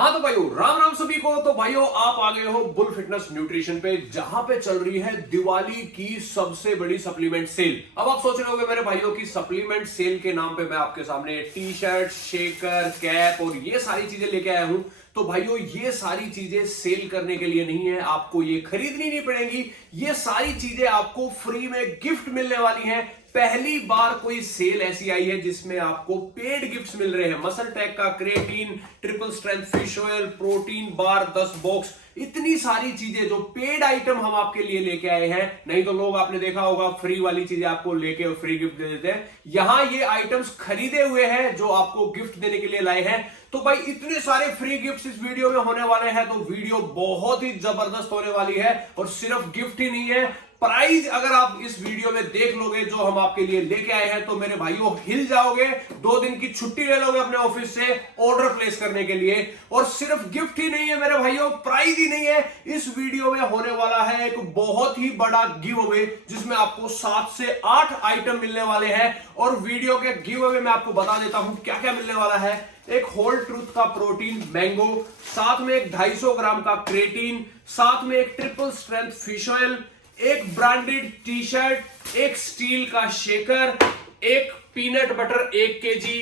हाँ तो भाइयों राम राम सभी को। तो भाइयों आप आ गए हो बुल फिटनेस न्यूट्रिशन पे, जहां पे चल रही है दिवाली की सबसे बड़ी सप्लीमेंट सेल। अब आप सोच रहे होंगे मेरे भाइयों की सप्लीमेंट सेल के नाम पे मैं आपके सामने टी शर्ट, शेकर, कैप और ये सारी चीजें लेके आया हूं। तो भाइयों ये सारी चीजें सेल करने के लिए नहीं है, आपको ये खरीदनी नहीं पड़ेगी। ये सारी चीजें आपको फ्री में गिफ्ट मिलने वाली हैं। पहली बार कोई सेल ऐसी आई है जिसमें आपको पेड गिफ्ट्स मिल रहे हैं। मसल टेक का creatine, triple strength fish oil, protein bar 10 box, इतनी सारी चीजें जो पेड आइटम हम आपके लिए लेके आए हैं। नहीं तो लोग आपने देखा होगा फ्री वाली चीजें आपको लेके और फ्री गिफ्ट दे देते हैं। यहां ये आइटम्स खरीदे हुए हैं जो आपको गिफ्ट देने के लिए लाए हैं। तो भाई इतने सारे फ्री गिफ्ट्स इस वीडियो में होने वाले हैं, तो वीडियो बहुत ही जबरदस्त होने वाली है। और सिर्फ गिफ्ट ही नहीं है, प्राइज अगर आप इस वीडियो में देख लोगे जो हम आपके लिए लेके आए हैं तो मेरे भाइयों हिल जाओगे। 2 दिन की छुट्टी ले लोगे अपने ऑफिस से ऑर्डर प्लेस करने के लिए। और सिर्फ गिफ्ट ही नहीं है मेरे भाइयों, प्राइज ही नहीं है, इस वीडियो में होने वाला है एक बहुत ही बड़ा गिव अवे जिसमें आपको 7 से 8 आइटम मिलने वाले हैं। और वीडियो के गिव अवे में आपको बता देता हूं क्या क्या मिलने वाला है। एक होल ट्रूथ का प्रोटीन मैंगो, साथ में एक 250 ग्राम का क्रिएटिन, साथ में एक ट्रिपल स्ट्रेंथ फिश ऑयल, एक ब्रांडेड टी शर्ट, एक स्टील का शेकर, एक पीनट बटर 1 केजी,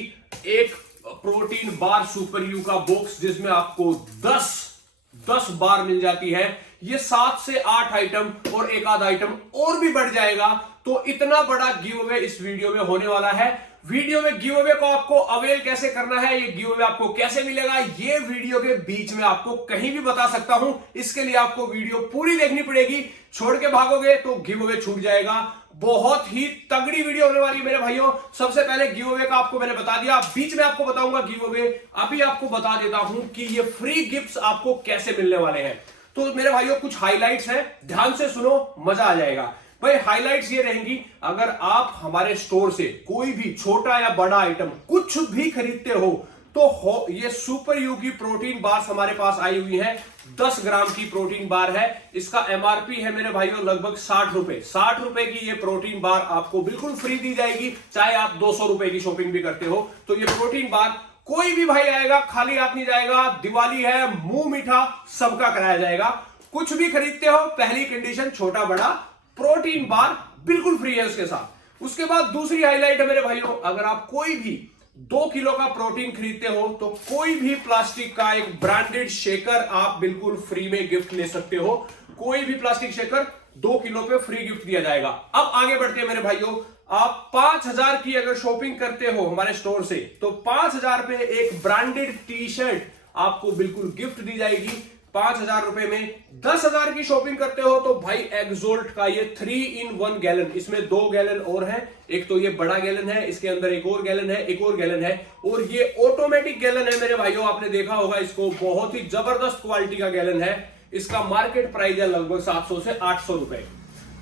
एक प्रोटीन बार सुपर यू का बॉक्स जिसमें आपको 10 बार मिल जाती है। ये 7 से 8 आइटम और एक आध आइटम और भी बढ़ जाएगा। तो इतना बड़ा गिव अवे इस वीडियो में होने वाला है। वीडियो में गिव अवे को आपको अवेल कैसे करना है, ये गिव अवे आपको कैसे मिलेगा, ये वीडियो के बीच में आपको कहीं भी बता सकता हूं। इसके लिए आपको वीडियो पूरी देखनी पड़ेगी, छोड़ के भागोगे तो गिव अवे छूट जाएगा। बहुत ही तगड़ी वीडियो होने वाली है मेरे भाइयों। सबसे पहले गिव अवे का आपको मैंने बता दिया, बीच में आपको बताऊंगा गिव अवे। अभी आपको बता देता हूं कि ये फ्री गिफ्ट्स आपको कैसे मिलने वाले हैं। तो मेरे भाइयों कुछ हाइलाइट्स हैं, ध्यान से सुनो, मजा आ जाएगा। भाई हाइलाइट्स ये रहेंगी, अगर आप हमारे स्टोर से कोई भी छोटा या बड़ा आइटम कुछ भी खरीदते हो तो ये सुपर यू की प्रोटीन बार हमारे पास आई हुई है। 10 ग्राम की प्रोटीन बार है। इसका एमआरपी है मेरे भाइयों लगभग 60 रुपए। 60 रुपए की ये प्रोटीन बार आपको बिल्कुल फ्री दी जाएगी, चाहे आप 200 रुपए की शॉपिंग भी करते हो। तो ये प्रोटीन बार कोई भी भाई आएगा खाली हाथ नहीं जाएगा। दिवाली है, मुंह मीठा सबका कराया जाएगा। कुछ भी खरीदते हो, पहली कंडीशन छोटा बड़ा प्रोटीन बार बिल्कुल फ्री है उसके साथ। उसके बाद दूसरी हाईलाइट है मेरे भाइयों, अगर आप कोई भी 2 किलो का प्रोटीन खरीदते हो तो कोई भी प्लास्टिक का एक ब्रांडेड शेकर आप बिल्कुल फ्री में गिफ्ट ले सकते हो। कोई भी प्लास्टिक शेकर 2 किलो पे फ्री गिफ्ट दिया जाएगा। अब आगे बढ़ते हैं मेरे भाइयों, आप 5000 की अगर शॉपिंग करते हो हमारे स्टोर से तो 5000 पे एक ब्रांडेड टी शर्ट आपको बिल्कुल गिफ्ट दी जाएगी 5000 रुपए में। 10,000 की शॉपिंग करते हो तो भाई एक्सोल्ट का ये 3-in-1 गैलन, इसमें 2 गैलन और है। एक तो ये बड़ा गैलन है, इसके अंदर एक और गैलन है, एक और गैलन है, और ये ऑटोमेटिक गैलन है मेरे भाइयों। आपने देखा होगा इसको, बहुत ही जबरदस्त क्वालिटी का गैलन है। इसका मार्केट प्राइस है लगभग 700 से 800 रुपए।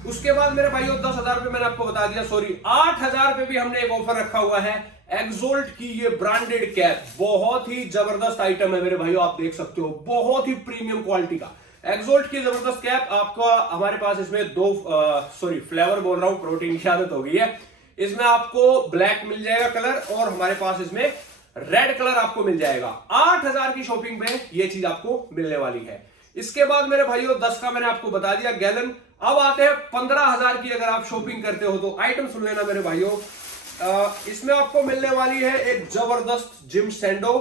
उसके बाद मेरे भाइयों 10,000 रुपए मैंने आपको बता दिया, सॉरी 8,000 पे भी हमने एक ऑफर रखा हुआ है। एक्सोल्ट की ये ब्रांडेड कैप बहुत ही जबरदस्त आइटम है मेरे भाइयों, आप देख सकते हो, बहुत ही प्रीमियम क्वालिटी का एक्सोल्ट की जबरदस्त कैप आपका हमारे पास। इसमें 2 फ्लेवर बोल रहा हूं, प्रोटीन की आदत हो गई है। इसमें आपको ब्लैक मिल जाएगा कलर, और हमारे पास इसमें रेड कलर आपको मिल जाएगा। 8,000 की शॉपिंग पे ये चीज आपको मिलने वाली है। इसके बाद मेरे भाइयों 10 का मैंने आपको बता दिया गैलन। अब आते हैं 15,000 की अगर आप शॉपिंग करते हो तो आइटम सुन लेना मेरे भाइयों। इसमें आपको मिलने वाली है एक जबरदस्त जिम सैंडो,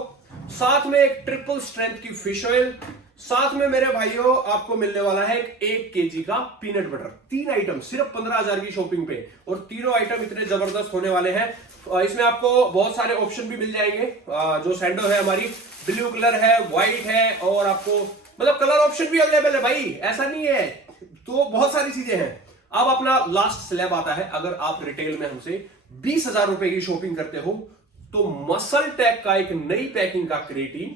साथ में एक ट्रिपल स्ट्रेंथ की फिश ऑयल, साथ में मेरे भाइयों आपको मिलने वाला है 1 केजी का पीनट बटर। 3 आइटम सिर्फ 15,000 की शॉपिंग पे, और तीनों आइटम इतने जबरदस्त होने वाले हैं। इसमें आपको बहुत सारे ऑप्शन भी मिल जाएंगे। जो सैंडो है हमारी ब्लू कलर है, व्हाइट है, और आपको मतलब कलर ऑप्शन भी अवेलेबल है भाई, ऐसा नहीं है। तो बहुत सारी चीजें हैं। अब अपना लास्ट स्लैब आता है, अगर आप रिटेल में हमसे 20,000 रुपए की शॉपिंग करते हो तो मसल टेक का एक नई पैकिंग का क्रिएटिन,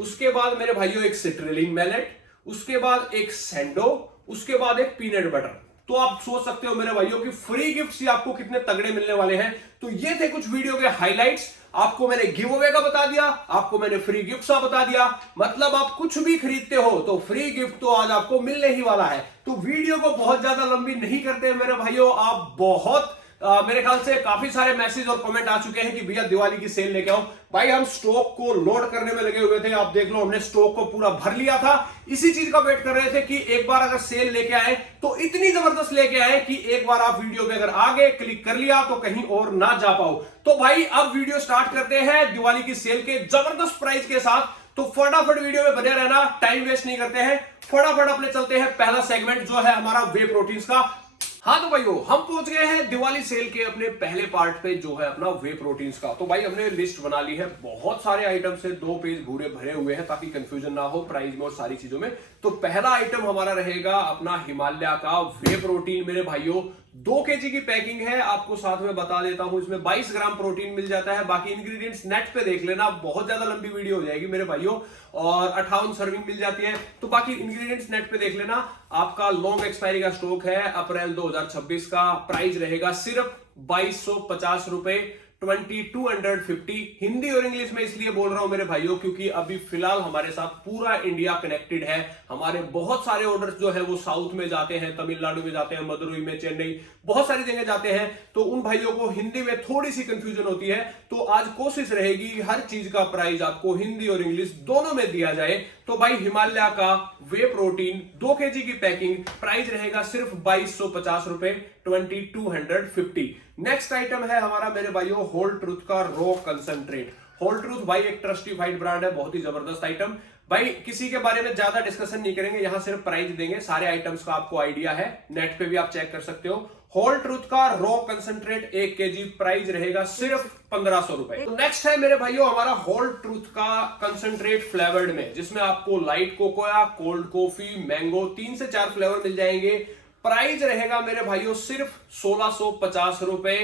उसके बाद मेरे भाइयों एक सिट्रिलिन मैलेट, उसके बाद एक सैंडो, उसके बाद एक पीनट बटर। तो आप सोच सकते हो मेरे भाइयों की फ्री गिफ्ट्स ही आपको कितने तगड़े मिलने वाले हैं। तो ये थे कुछ वीडियो के हाइलाइट्स। आपको मैंने गिव अवे का बता दिया, आपको मैंने फ्री गिफ्ट का बता दिया। मतलब आप कुछ भी खरीदते हो तो फ्री गिफ्ट तो आज आपको मिलने ही वाला है। तो वीडियो को बहुत ज्यादा लंबी नहीं करते मेरे भाइयों, आप बहुत मेरे ख्याल से काफी सारे मैसेज और कमेंट आ चुके हैं कि भैया दिवाली की सेल लेके आओ। भाई हम स्टॉक को लोड करने में लगे हुए थे, आप देख लो हमने स्टॉक को पूरा भर लिया था। इसी चीज का वेट कर रहे थे कि एक बार अगर सेल लेके आए तो इतनी जबरदस्त लेके आए कि एक बार आप वीडियो पे अगर आगे क्लिक कर लिया तो कहीं और ना जा पाओ। तो भाई अब वीडियो स्टार्ट करते हैं दिवाली की सेल के जबरदस्त प्राइस के साथ। तो फटाफट वीडियो में बने रहना, टाइम वेस्ट नहीं करते हैं, फटाफट अपने चलते हैं पहला सेगमेंट जो है हमारा वे प्रोटीन्स का। हाँ तो भाइयों हम पहुंच गए हैं दिवाली सेल के अपने पहले पार्ट पे जो है अपना वे प्रोटीन्स का। तो भाई हमने लिस्ट बना ली है, बहुत सारे आइटम से 2 पेज पूरे भरे हुए हैं ताकि कंफ्यूजन ना हो प्राइस में और सारी चीजों में। तो पहला आइटम हमारा रहेगा अपना हिमालय का वे प्रोटीन। मेरे भाइयों 2 केजी की पैकिंग है, आपको साथ में बता देता हूं इसमें 22 ग्राम प्रोटीन मिल जाता है। बाकी इंग्रेडिएंट्स नेट पे देख लेना, बहुत ज्यादा लंबी वीडियो हो जाएगी मेरे भाइयों। और 58 सर्विंग मिल जाती है, तो बाकी इंग्रेडिएंट्स नेट पे देख लेना। आपका लॉन्ग एक्सपायरी का स्टॉक है अप्रैल 2026 का। प्राइस रहेगा सिर्फ 2250 रुपए, 2250। हिंदी और इंग्लिश में इसलिए बोल रहा हूं मेरे भाइयों क्योंकि अभी फिलहाल हमारे साथ पूरा इंडिया कनेक्टेड है। हमारे बहुत सारे ऑर्डर्स जो है वो साउथ में जाते हैं, तमिलनाडु में जाते हैं, मदुरई में, चेन्नई, बहुत सारी जगह जाते हैं। तो उन भाइयों को हिंदी में थोड़ी सी कंफ्यूजन होती है, तो आज कोशिश रहेगी हर चीज का प्राइस आपको हिंदी और इंग्लिश दोनों में दिया जाए। तो भाई हिमालय का वे प्रोटीन 2 केजी की पैकिंग, प्राइस रहेगा सिर्फ 2250 रुपए, 2250। नेक्स्ट आइटम है हमारा मेरे भाइयों होल ट्रूथ का रॉ कंसंट्रेट। होल ट्रूथ भाई एक ट्रस्टिफाइड ब्रांड है, बहुत ही जबरदस्त आइटम। भाई किसी के बारे में ज्यादा डिस्कशन नहीं करेंगे, यहां सिर्फ प्राइस देंगे, सारे आइटम्स का आपको आइडिया है, नेट पे भी आप चेक कर सकते हो। होल ट्रूथ का रॉ कंसंट्रेट 1 केजी, प्राइस रहेगा सिर्फ 1500 रुपए। तो नेक्स्ट है मेरे भाइयों हमारा होल ट्रूथ का कंसंट्रेट फ्लेवर्ड में, जिसमें आपको लाइट कोकोया, कोल्ड कॉफी, मैंगो 3 से 4 फ्लेवर मिल जाएंगे। प्राइस रहेगा मेरे भाइयों सिर्फ 1650 रुपए,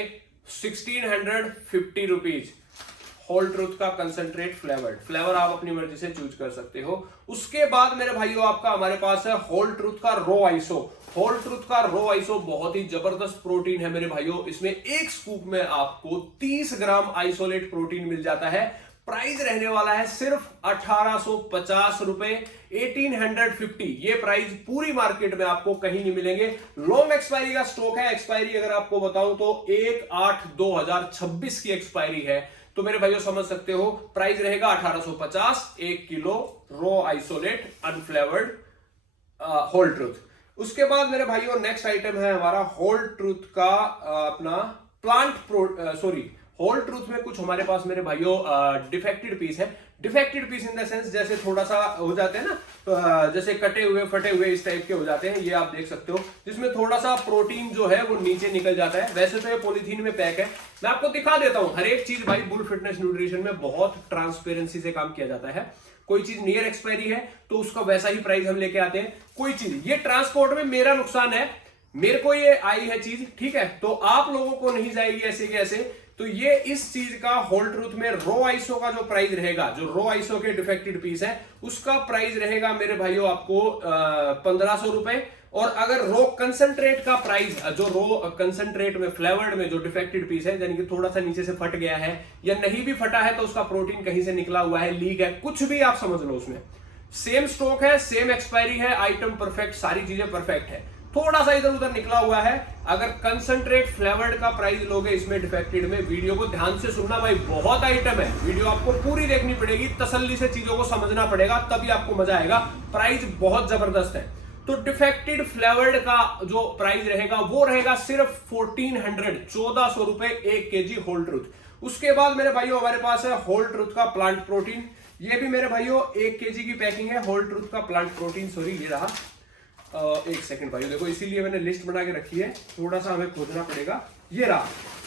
1650 रुपीज। होल ट्रूथ का कंसंट्रेट फ्लेवर आप अपनी मर्जी से चूज कर सकते हो। उसके बाद मेरे भाइयों आपका हमारे पास है होल ट्रूथ का रो आइसो। होल ट्रूथ का रो आइसो बहुत ही जबरदस्त प्रोटीन है मेरे भाइयों। इसमें एक स्कूप में आपको 30 ग्राम आइसोलेट प्रोटीन मिल जाता है। प्राइस रहने वाला है सिर्फ 1850 रुपए, 1850। ये प्राइस पूरी मार्केट में आपको कहीं नहीं मिलेंगे। लॉन्ग एक्सपायरी का स्टॉक है, एक्सपायरी अगर आपको बताऊं तो 1/8/2026 की एक्सपायरी है। तो मेरे भाइयों समझ सकते हो, प्राइस रहेगा 1850, 1 kilo raw isolate unflavoured Whole Truth. उसके बाद मेरे भाइयों नेक्स्ट आइटम है हमारा होल ट्रूथ का अपना होल ट्रूथ में कुछ हमारे पास मेरे भाइयों डिफेक्टेड पीस है। Defected piece in the sense जैसे थोड़ा सा हो जाते हैं ना, जैसे कटे हुए फटे हुए इस टाइप के हो जाते हैं, ये आप देख सकते हो, जिसमें थोड़ा सा प्रोटीन जो है वो नीचे निकल जाता है। वैसे तो ये पॉलीथीन में पैक है, मैं आपको दिखा देता हूं। हर एक चीज भाई बुल फिटनेस न्यूट्रिशन में बहुत ट्रांसपेरेंसी से काम किया जाता है। कोई चीज नियर एक्सपायरी है तो उसका वैसा ही प्राइस हम लेके आते हैं। कोई चीज ये ट्रांसपोर्ट में मेरा नुकसान है, मेरे को ये आई है चीज, ठीक है, तो आप लोगों को नहीं जाएगी ऐसे के ऐसे। तो ये इस चीज का होल ट्रूथ में रो आइसो का जो प्राइस रहेगा, जो रो आइसो के डिफेक्टेड पीस है उसका प्राइस रहेगा मेरे भाइयों आपको 1500 रुपए। और अगर रो कंसंट्रेट का प्राइस, जो रो कंसंट्रेट में फ्लेवर्ड में जो डिफेक्टेड पीस है, यानी कि थोड़ा सा नीचे से फट गया है या नहीं भी फटा है तो उसका प्रोटीन कहीं से निकला हुआ है, लीक है, कुछ भी आप समझ लो, उसमें सेम स्टॉक है, सेम एक्सपायरी है, आइटम परफेक्ट, सारी चीजें परफेक्ट है, थोड़ा सा इधर उधर निकला हुआ है। अगर कंसंट्रेट फ्लेवर्ड का प्राइस लोगे इसमें डिफेक्टेड में, वीडियो को ध्यान से सुनना भाई, बहुत आइटम है, वीडियो आपको पूरी देखनी पड़ेगी, तसल्ली से चीजों को समझना पड़ेगा, तभी आपको मजा आएगा। प्राइस बहुत जबरदस्त है। तो डिफेक्टेड फ्लेवर्ड का जो प्राइस रहेगा वो रहेगा सिर्फ 1400 रुपए 1 केजी होल ट्रूथ। उसके बाद मेरे भाइयों हमारे पास है होल ट्रूथ का प्लांट प्रोटीन। ये भी मेरे भाइयों 1 केजी की पैकिंग है होल ट्रूथ का प्लांट प्रोटीन। सॉरी, ये रहा, एक सेकंड भाइयों, देखो इसीलिए मैंने लिस्ट बना के रखी है, थोड़ा सा हमें खोजना पड़ेगा। ये रहा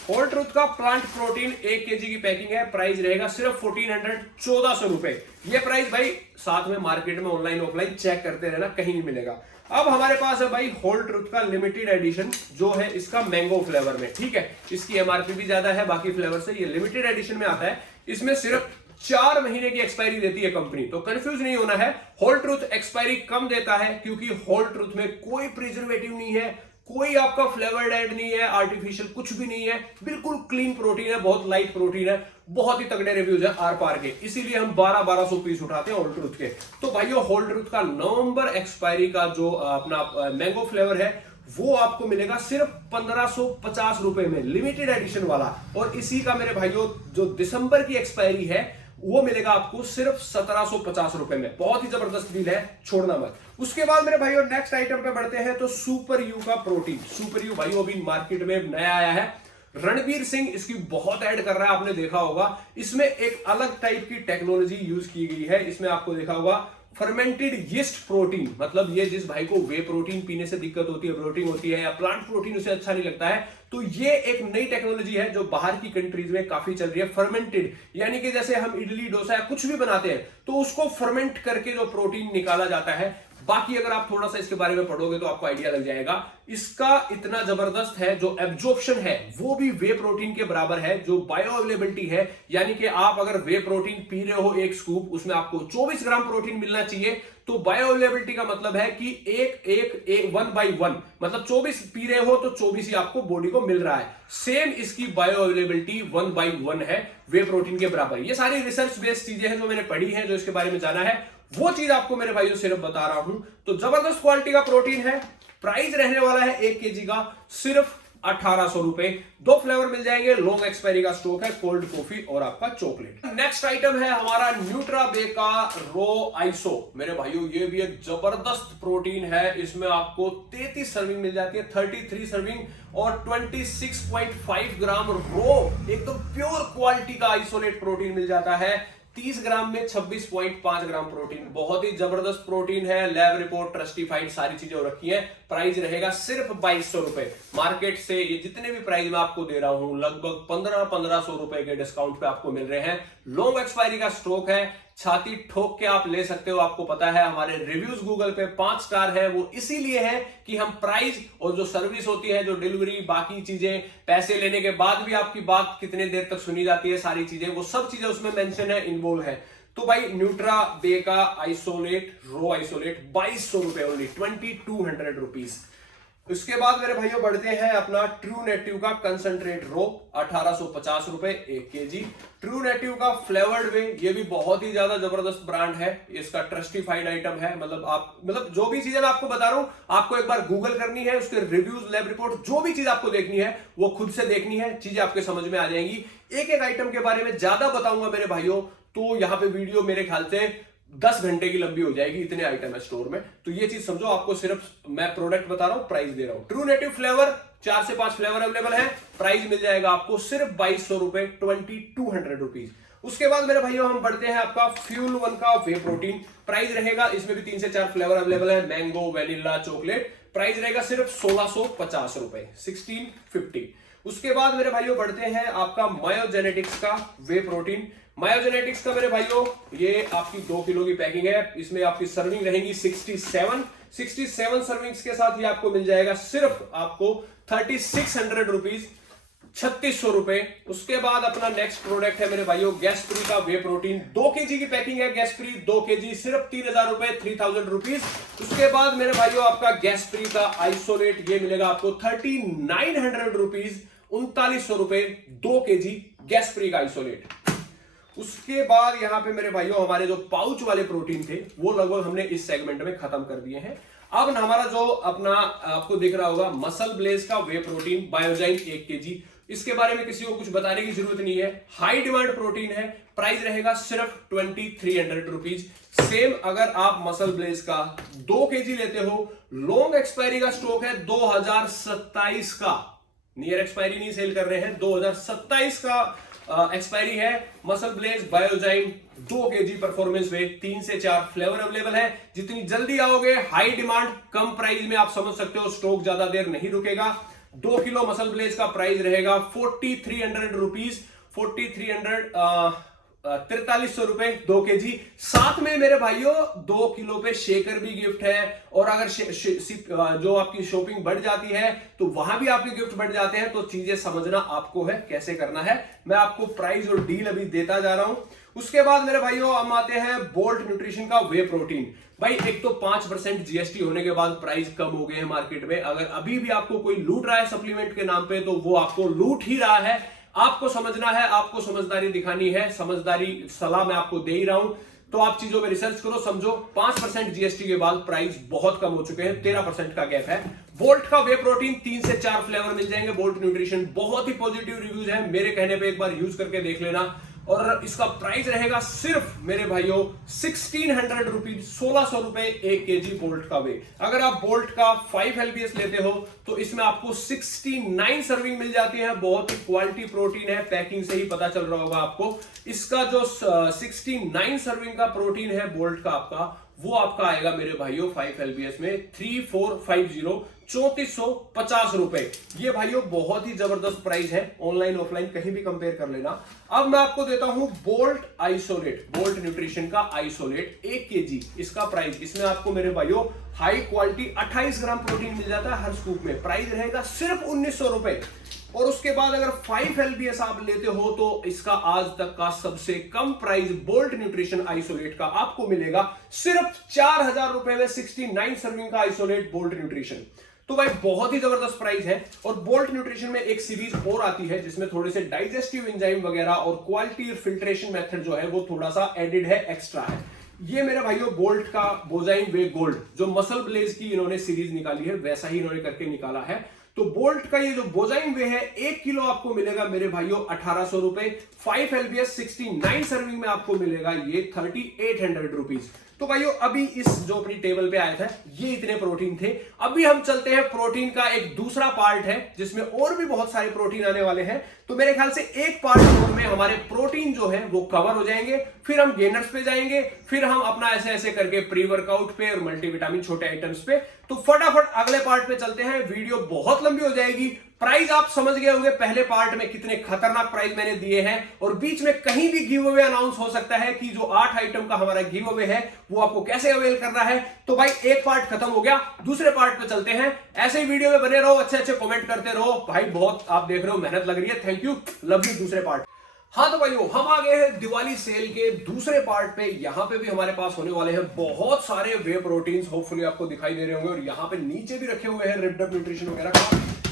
होल ट्रूथ का प्लांट प्रोटीन, 1 केजी की पैकिंग है, प्राइस रहेगा सिर्फ 1400 रुपए। ये प्राइस भाई साथ में मार्केट में ऑनलाइन ऑफलाइन चेक करते रहना, कहीं नहीं मिलेगा। अब हमारे पास है भाई होल ट्रूथ का लिमिटेड एडिशन, जो है इसका मैंगो फ्लेवर में, ठीक है, इसकी एमआरपी भी ज्यादा है बाकी फ्लेवर से, ये लिमिटेड एडिशन में आता है। इसमें सिर्फ 4 महीने की एक्सपायरी देती है कंपनी, तो कंफ्यूज नहीं होना है। होल ट्रूथ एक्सपायरी कम देता है क्योंकि होल ट्रूथ में कोई प्रिजर्वेटिव नहीं है, कोई आपका फ्लेवर्ड ऐड नहीं है, आर्टिफिशियल कुछ भी नहीं है, बिल्कुल क्लीन प्रोटीन है, बहुत लाइट प्रोटीन है, बहुत ही तगड़े रिव्यूज है आर पार के, इसीलिए हम 1200 पीस उठाते हैं होल ट्रूथ के। तो भाइयों होल ट्रूथ का नवंबर एक्सपायरी का जो अपना मैंगो फ्लेवर है वो आपको मिलेगा सिर्फ 1550 रुपए में, लिमिटेड एडिशन वाला। और इसी का मेरे भाइयों जो दिसंबर की एक्सपायरी है वो मिलेगा आपको सिर्फ 1750 रुपए में। बहुत ही जबरदस्त डील है, छोड़ना मत। उसके बाद मेरे भाइयों नेक्स्ट आइटम पे बढ़ते हैं, तो सुपर यू का प्रोटीन। सुपर यू भाइयों अभी मार्केट में नया आया है, रणवीर सिंह इसकी बहुत ऐड कर रहा है, आपने देखा होगा। इसमें एक अलग टाइप की टेक्नोलॉजी यूज की गई है। इसमें आपको देखा होगा फर्मेंटेड यीस्ट प्रोटीन, मतलब ये जिस भाई को वे प्रोटीन पीने से दिक्कत होती है, ब्लोटिंग होती है, या प्लांट प्रोटीन उसे अच्छा नहीं लगता है, तो ये एक नई टेक्नोलॉजी है जो बाहर की कंट्रीज में काफी चल रही है। फर्मेंटेड यानी कि जैसे हम इडली डोसा या कुछ भी बनाते हैं तो उसको फर्मेंट करके जो प्रोटीन निकाला जाता है। बाकी अगर आप थोड़ा सा इसके बारे में पढ़ोगे तो आपको आइडिया लग जाएगा। इसका इतना जबरदस्त है, जो एब्जॉर्प्शन है वो भी वे प्रोटीन के बराबर है। जो बायो अवेलेबिलिटी है, यानी कि आप अगर वे प्रोटीन पी रहे हो एक स्कूप, उसमें आपको 24 ग्राम प्रोटीन मिलना चाहिए। तो बायो अवेलेबिलिटी का मतलब है कि एक 1/1, मतलब 24 पी रहे हो तो 24 ही आपको बॉडी को मिल रहा है। सेम इसकी बायो अवेलेबिलिटी 1/1 है, वे प्रोटीन के बराबर। ये सारी रिसर्च बेस्ड चीजें हैं जो मैंने पढ़ी हैं, जो इसके बारे में जाना है वो चीज आपको मेरे भाइयों सिर्फ बता रहा हूं। तो जबरदस्त क्वालिटी का प्रोटीन है। प्राइस रहने वाला है 1 केजी का सिर्फ 1800 रुपए। 2 फ्लेवर मिल जाएंगे, लॉन्ग एक्सपायरी का स्टॉक है, कोल्ड कॉफी और आपका चॉकलेट। नेक्स्ट आइटम है हमारा न्यूट्राबे का रो आइसो। मेरे भाइयों ये भी एक जबरदस्त प्रोटीन है। इसमें आपको 33 सर्विंग मिल जाती है, 33 सर्विंग और 26.5 ग्राम रो एकदम प्योर क्वालिटी का आइसोलेट प्रोटीन मिल जाता है। 30 ग्राम में 26.5 ग्राम प्रोटीन, बहुत ही जबरदस्त प्रोटीन है। लैब रिपोर्ट ट्रस्टिफाइड सारी चीजें रखी है। प्राइस रहेगा सिर्फ 2200 रुपए। मार्केट से ये जितने भी प्राइस मैं आपको दे रहा हूं लगभग 1500 रुपए के डिस्काउंट पे आपको मिल रहे हैं। लॉन्ग एक्सपायरी का स्टॉक है, छाती ठोक के आप ले सकते हो। आपको पता है हमारे रिव्यूज गूगल पे 5 स्टार है, वो इसीलिए है कि हम प्राइस और जो सर्विस होती है, जो डिलीवरी, बाकी चीजें, पैसे लेने के बाद भी आपकी बात कितने देर तक सुनी जाती है, सारी चीजें, वो सब चीजें उसमें मेंशन है, इन्वॉल्व है। तो भाई न्यूट्रा बे का आइसोलेट, रो आइसोलेट 2200 रुपए ओनली, 2200 रुपीज। उसके बाद मेरे भाइयों बढ़ते हैं अपना ट्रू नेटिव का कंसंट्रेट रो, 1850 रुपए 1 केजी। ट्रू नेटिव का फ्लेवर्ड वे, ये भी बहुत ही ज्यादा जबरदस्त ब्रांड है। इसका ट्रस्टिफाइड आइटम है। मतलब जो भी चीजें मैं आपको बता रहा हूं, आपको एक बार गूगल करनी है, उसके रिव्यूज, लैब रिपोर्ट, जो भी चीज आपको देखनी है वो खुद से देखनी है, चीजें आपके समझ में आ जाएंगी। एक एक आइटम के बारे में ज्यादा बताऊंगा मेरे भाइयों तो यहाँ पे वीडियो मेरे ख्याल से 10 घंटे की लंबी हो जाएगी, इतने आइटम है स्टोर में। तो ये चीज समझो, आपको सिर्फ मैं प्रोडक्ट बता रहा हूं, प्राइस दे रहा हूं। ट्रू नेटिव फ्लेवर 4 से 5 फ्लेवर अवेलेबल है। प्राइस मिल जाएगा आपको सिर्फ 2200 रुपए, 2200 रुपीज। उसके बाद मेरे भाइयों हम बढ़ते हैं आपका फ्यूल वन का वे प्रोटीन। प्राइस रहेगा, इसमें भी 3 से 4 फ्लेवर अवेलेबल है, मैंगो, वेनिला, चॉकलेट। प्राइस रहेगा सिर्फ 1650 रुपए, 1650। उसके बाद मेरे भाइयों बढ़ते हैं आपका मायोजेनेटिक्स का वे प्रोटीन। मायोजेनेटिक्स का मेरे भाइयों ये आपकी 2 किलो की पैकिंग है। इसमें आपकी सर्विंग रहेंगी 67 सर्विंग्स के साथ ही आपको मिल जाएगा सिर्फ आपको 3600 रुपीज, 3600 रुपए। उसके बाद अपना नेक्स्ट प्रोडक्ट है मेरे भाइयों गैस्प्री का वे प्रोटीन। 2 केजी की पैकिंग है गैस्प्री, 2 केजी सिर्फ 3000 रुपए, 3000 रुपीज। उसके बाद मेरे भाइयों आपका गैस्प्री का आइसोलेट, ये मिलेगा आपको 3900 रुपीज, 3900 रुपए, 2 केजी गैस्प्री का आइसोलेट। उसके बाद यहां पे मेरे भाइयों हमारे जो पाउच वाले प्रोटीन थे वो लगभग हमने इस सेगमेंट में खत्म कर दिए हैं। अब हमारा जो अपना आपको दिख रहा होगा मसल ब्लेज का वे प्रोटीन बायोजाइन 1 केजी, इसके बारे में किसी को कुछ बताने की जरूरत नहीं है। हाई डिमांड प्रोटीन है। प्राइस रहेगा सिर्फ 2300 रुपीज। सेम अगर आप मसल ब्लेज का 2 केजी लेते हो, लॉन्ग एक्सपायरी का स्टॉक है 2027 का, नियर एक्सपायरी नहीं सेल कर रहे हैं, 2027 का एक्सपायरी है। मसल ब्लेज बायोजाइन 2 केजी परफॉर्मेंस वे, 3 से 4 फ्लेवर अवेलेबल है। जितनी जल्दी आओगे, हाई डिमांड, कम प्राइस में, आप समझ सकते हो स्टॉक ज्यादा देर नहीं रुकेगा। 2 किलो मसल ब्लेज का प्राइस रहेगा 4300 रुपीज, 4300 रुपए, 2 केजी। साथ में मेरे भाइयों 2 किलो पे शेकर भी गिफ्ट है। और अगर जो आपकी शॉपिंग बढ़ जाती है तो वहां भी आपके गिफ्ट बढ़ जाते हैं। तो चीजें समझना आपको है, कैसे करना है। मैं आपको प्राइस और डील अभी देता जा रहा हूं। उसके बाद मेरे भाइयों हम आते हैं बोल्ट न्यूट्रिशन का वे प्रोटीन। भाई एक तो 5% जीएसटी होने के बाद प्राइस कम हो गए हैं मार्केट में। अगर अभी भी आपको कोई लूट रहा है सप्लीमेंट के नाम पे, तो वो आपको लूट ही रहा है। आपको समझना है, आपको समझदारी दिखानी है। समझदारी सलाह मैं आपको दे ही रहा हूं। तो आप चीजों में रिसर्च करो, समझो। 5% जीएसटी के बाद प्राइस बहुत कम हो चुके हैं, 13% का गैप है। बोल्ट का वे प्रोटीन 3 से 4 फ्लेवर मिल जाएंगे। बोल्ट न्यूट्रिशन बहुत ही पॉजिटिव रिव्यूज है, मेरे कहने पे एक बार यूज करके देख लेना। और इसका प्राइस रहेगा सिर्फ मेरे भाइयों 1600 रुपीज, 1600 रुपए 1 केजी बोल्ट का वे। अगर आप बोल्ट का 5 एलबीएस लेते हो तो इसमें आपको 69 सर्विंग मिल जाती है। बहुत ही क्वालिटी प्रोटीन है, पैकिंग से ही पता चल रहा होगा आपको। इसका जो 69 सर्विंग का प्रोटीन है बोल्ट का आपका, वो आपका आएगा मेरे भाइयों 5 एलबीएस में 3450, 3450 रुपए। ये भाइयों बहुत ही जबरदस्त प्राइस है, ऑनलाइन ऑफलाइन कहीं भी कंपेयर कर लेना। अब मैं आपको देता हूं बोल्ट आइसोलेट, बोल्ट न्यूट्रिशन का आइसोलेट 1 केजी, इसका प्राइस। इसमें आपको मेरे भाइयों हाई क्वालिटी 28 ग्राम प्रोटीन मिल जाता है हर स्कूप में। प्राइस रहेगा सिर्फ 1900 रुपए। और उसके बाद अगर 5 एलबीएस आप लेते हो तो इसका आज तक का सबसे कम प्राइस बोल्ट न्यूट्रिशन आइसोलेट का आपको मिलेगा सिर्फ 4000 रुपए में 69 सर्विंग का आइसोलेट बोल्ट न्यूट्रिशन। तो भाई बहुत ही जबरदस्त प्राइस है। और बोल्ट न्यूट्रिशन में एक सीरीज और आती है जिसमें थोड़े से डाइजेस्टिव एंजाइम वगैरह और क्वालिटी फिल्ट्रेशन मेथड जो है वो थोड़ा सा एडिड है, एक्स्ट्रा है। ये मेरे भाइयों बोल्ट का बोजाइन वे गोल्ड, जो मसल ब्लेज की इन्होंने सीरीज निकाली है, वैसा ही इन्होंने करके निकाला है। तो बोल्ट का ये जो बोजाइन वे है 1 किलो आपको मिलेगा मेरे भाइयों 1800 रुपए। 5 एलबीएस 69 सर्विंग में आपको मिलेगा ये 3800 रुपीज। तो भाइयों अभी इस जो अपनी टेबल पे आया था ये इतने प्रोटीन थे। अभी हम चलते हैं प्रोटीन का एक दूसरा पार्ट है जिसमें और भी बहुत सारे प्रोटीन आने वाले हैं। तो मेरे ख्याल से एक पार्ट और में हमारे प्रोटीन जो है वो कवर हो जाएंगे, फिर हम गेनर्स पे जाएंगे, फिर हम अपना ऐसे ऐसे करके प्री वर्कआउट पे और मल्टीविटामिन छोटे आइटम्स पे। तो फटाफट अगले पार्ट पे चलते हैं, वीडियो बहुत लंबी हो जाएगी। प्राइस आप समझ गए होंगे पहले पार्ट में कितने खतरनाक प्राइस मैंने दिए हैं, और बीच में कहीं भी गिव अवे अनाउंस हो सकता है कि जो 8 आइटम का हमारा गिव अवे है वो आपको कैसे अवेल करना है। तो भाई एक पार्ट खत्म हो गया, दूसरे पार्ट पे चलते हैं। ऐसे ही वीडियो में बने रहो, अच्छे अच्छे कमेंट करते रहो भाई, बहुत आप देख रहे हो मेहनत लग रही है, थैंक यू, लव यू। दूसरे पार्ट, हाँ तो भाइयों हम आ गए हैं दिवाली सेल के दूसरे पार्ट पे। यहाँ पे भी हमारे पास होने वाले हैं बहुत सारे वे प्रोटीन्स, होपफुली आपको दिखाई दे रहे होंगे। और यहाँ पे नीचे भी रखे हुए हैं रिप्डअप न्यूट्रिशन वगैरह,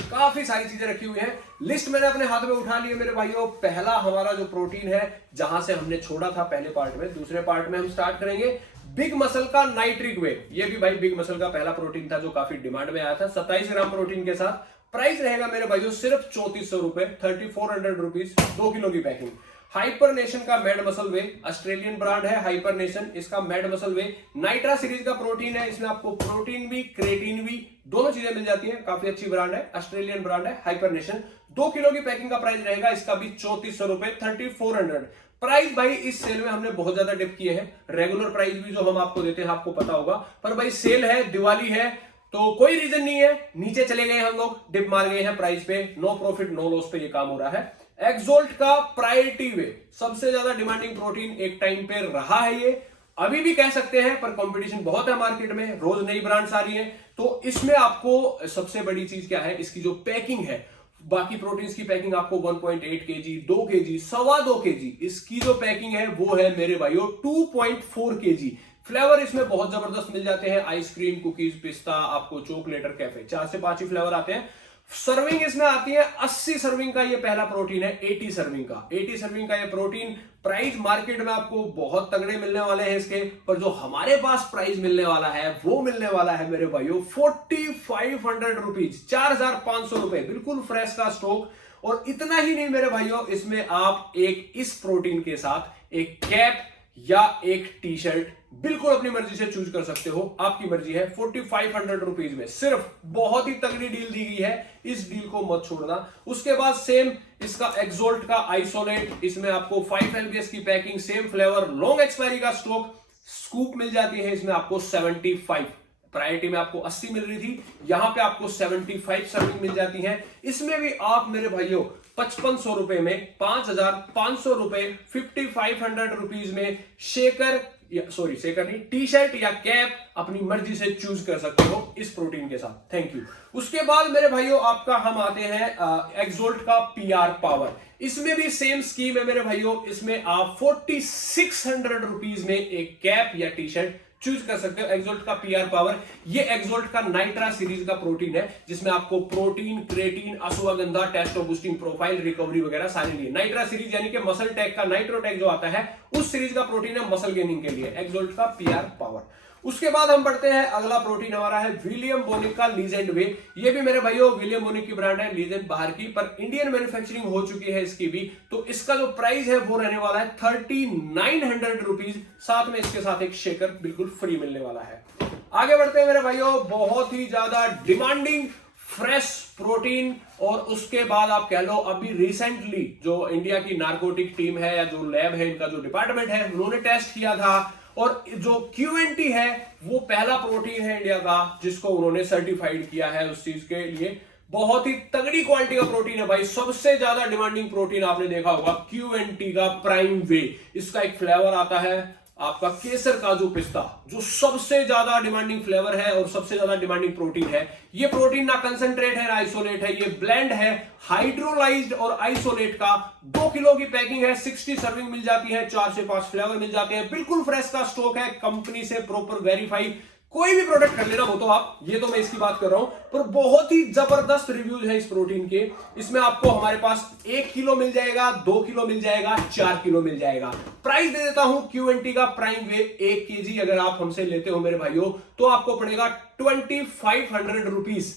काफी सारी चीजें रखी हुई हैं। लिस्ट मैंने अपने हाथ में उठा ली है मेरे भाइयों। पहला हमारा जो प्रोटीन है जहां से हमने छोड़ा था पहले पार्ट में, दूसरे पार्ट में हम स्टार्ट करेंगे बिग मसल का नाइट्रिक वे। ये भी भाई बिग मसल का पहला प्रोटीन था जो काफी डिमांड में आया था। 27 ग्राम प्रोटीन के साथ प्राइस रहेगा मेरे भाइयों सिर्फ 3400 रुपए, 3400 रुपीज, 2 किलो की पैकिंग। हाइपर नेशन का मैड मसल वे, ऑस्ट्रेलियन ब्रांड है हाइपर नेशन, इसका मैड मसल वे नाइट्रा सीरीज का प्रोटीन है। इसमें आपको प्रोटीन भी क्रेटीन भी दोनों चीजें मिल जाती हैं। काफी अच्छी ब्रांड है, ऑस्ट्रेलियन ब्रांड है हाइपर नेशन। 2 किलो की पैकिंग का प्राइस रहेगा इसका भी 3400 रुपए, 3400। प्राइस भाई इस सेल में हमने बहुत ज्यादा डिप किए हैं। रेगुलर प्राइस भी जो हम आपको देते हैं आपको पता होगा, पर भाई सेल है, दिवाली है, तो कोई रीजन नहीं है नीचे चले गए हम लोग, डिप मार गए हैं प्राइस पे। नो प्रॉफिट नो लॉस पे ये काम हो रहा है। एक्सोल्ट का प्रायोरिटी वे, सबसे ज्यादा डिमांडिंग प्रोटीन एक टाइम पे रहा है ये, अभी भी कह सकते हैं, पर कंपटीशन बहुत है मार्केट में, रोज नई ब्रांड्स आ रही हैं। तो इसमें आपको सबसे बड़ी चीज क्या है, इसकी जो पैकिंग है। बाकी प्रोटीन्स की पैकिंग आपको 1.8 केजी, 2 केजी, 2.25 केजी, इसकी जो पैकिंग है वो है मेरे भाइयों 2.4 केजी। फ्लेवर इसमें बहुत जबरदस्त मिल जाते हैं, आइसक्रीम, कुकीज, पिस्ता, आपको चॉकलेट और कैफे, 4 से 5 ही फ्लेवर आते हैं। सर्विंग इसमें आती है 80 सर्विंग का, ये पहला प्रोटीन है 80 सर्विंग का, 80 सर्विंग का ये प्रोटीन। प्राइस मार्केट में आपको बहुत तगड़े मिलने वाले हैं इसके, पर जो हमारे पास प्राइस मिलने वाला है वो मिलने वाला है मेरे भाइयों 4500 रुपीज, 4500 रुपए, बिल्कुल फ्रेश का स्टॉक। और इतना ही नहीं मेरे भाइयों, इसमें आप एक इस प्रोटीन के साथ एक कैप या एक टी शर्ट बिल्कुल अपनी मर्जी से चूज कर सकते हो, आपकी मर्जी है। 4500 रुपीज में सिर्फ, बहुत ही तगड़ी डील दी गई है, इस डील को मत छोड़ना। उसके बाद सेम इसका एक्सोल्ट का आइसोलेट, इसमें आपको 5 एलबीएस की packing, same flavour, long expiry का स्टॉक, स्कूप मिल जाती है इसमें आपको 75, प्रायोरिटी में आपको 80 मिल रही थी, यहां पे आपको 75 सर्विंग मिल जाती है। इसमें भी आप मेरे भाइयों 5500 रुपए में, 5500 रुपए, 5500 रुपीज में शेकर नहीं, टी शर्ट या कैप अपनी मर्जी से चूज कर सकते हो इस प्रोटीन के साथ। Thank you. उसके बाद मेरे भाइयों आपका हम आते हैं एक्सोल्ट का पीआर पावर। इसमें भी सेम स्कीम है मेरे भाइयों, इसमें आप 4600 रुपीज में एक कैप या टी शर्ट चूज कर सकते हो। एक्सोल्ट का पीआर पावर, ये एक्सोल्ट का नाइट्रा सीरीज का प्रोटीन है, जिसमें आपको protein, creatine, ashwagandha, Testo boosting profile, recovery वगैरह सारे लिए। नाइट्रा सीरीज यानी कि मसल टेक का नाइट्रोटेक जो आता है उस सीरीज का प्रोटीन है मसल गेनिंग के लिए, एक्सोल्ट का पीआर पावर। उसके बाद हम बढ़ते हैं, अगला प्रोटीन हमारा है विलियम बोनिक का लीजेंड वे। ये भी मेरे भाइयों विलियम बोनिक की ब्रांड है, लीजेंड बाहर की, पर इंडियन मैन्युफैक्चरिंग हो चुकी है इसकी भी। तो इसका जो प्राइस है वो रहने वाला है 3900 रुपीज। साथ में इसके साथ एक शेकर बिल्कुल फ्री मिलने वाला है। आगे बढ़ते हैं मेरे भाइयों, बहुत ही ज्यादा डिमांडिंग फ्रेश प्रोटीन, और उसके बाद आप कह लो अभी रिसेंटली जो इंडिया की नार्कोटिक टीम है या जो लैब है, इनका जो डिपार्टमेंट है, उन्होंने टेस्ट किया था, और जो QNT है वो पहला प्रोटीन है इंडिया का जिसको उन्होंने सर्टिफाइड किया है उस चीज के लिए। बहुत ही तगड़ी क्वालिटी का प्रोटीन है भाई, सबसे ज्यादा डिमांडिंग प्रोटीन आपने देखा होगा QNT का प्राइम वे। इसका एक फ्लेवर आता है आपका केसर काजू पिस्ता, जो सबसे ज्यादा डिमांडिंग फ्लेवर है और सबसे ज्यादा डिमांडिंग प्रोटीन है। ये प्रोटीन ना कंसंट्रेट है ना आइसोलेट है, ये ब्लेंड है हाइड्रोलाइज्ड और आइसोलेट का। 2 किलो की पैकिंग है, 60 सर्विंग मिल जाती है, 4 से 5 फ्लेवर मिल जाते हैं, बिल्कुल फ्रेश का स्टॉक है, कंपनी से प्रॉपर वेरीफाई। कोई भी प्रोडक्ट कर लेना वो तो आप, ये तो मैं इसकी बात कर रहा हूं, पर बहुत ही जबरदस्त रिव्यूज है इस प्रोटीन के। इसमें आपको हमारे पास 1 किलो मिल जाएगा, 2 किलो मिल जाएगा, 4 किलो मिल जाएगा। प्राइस दे देता हूं, QNT का प्राइम वे 1 kg अगर आप हमसे लेते हो मेरे भाइयों तो आपको पड़ेगा 2500 रुपीज।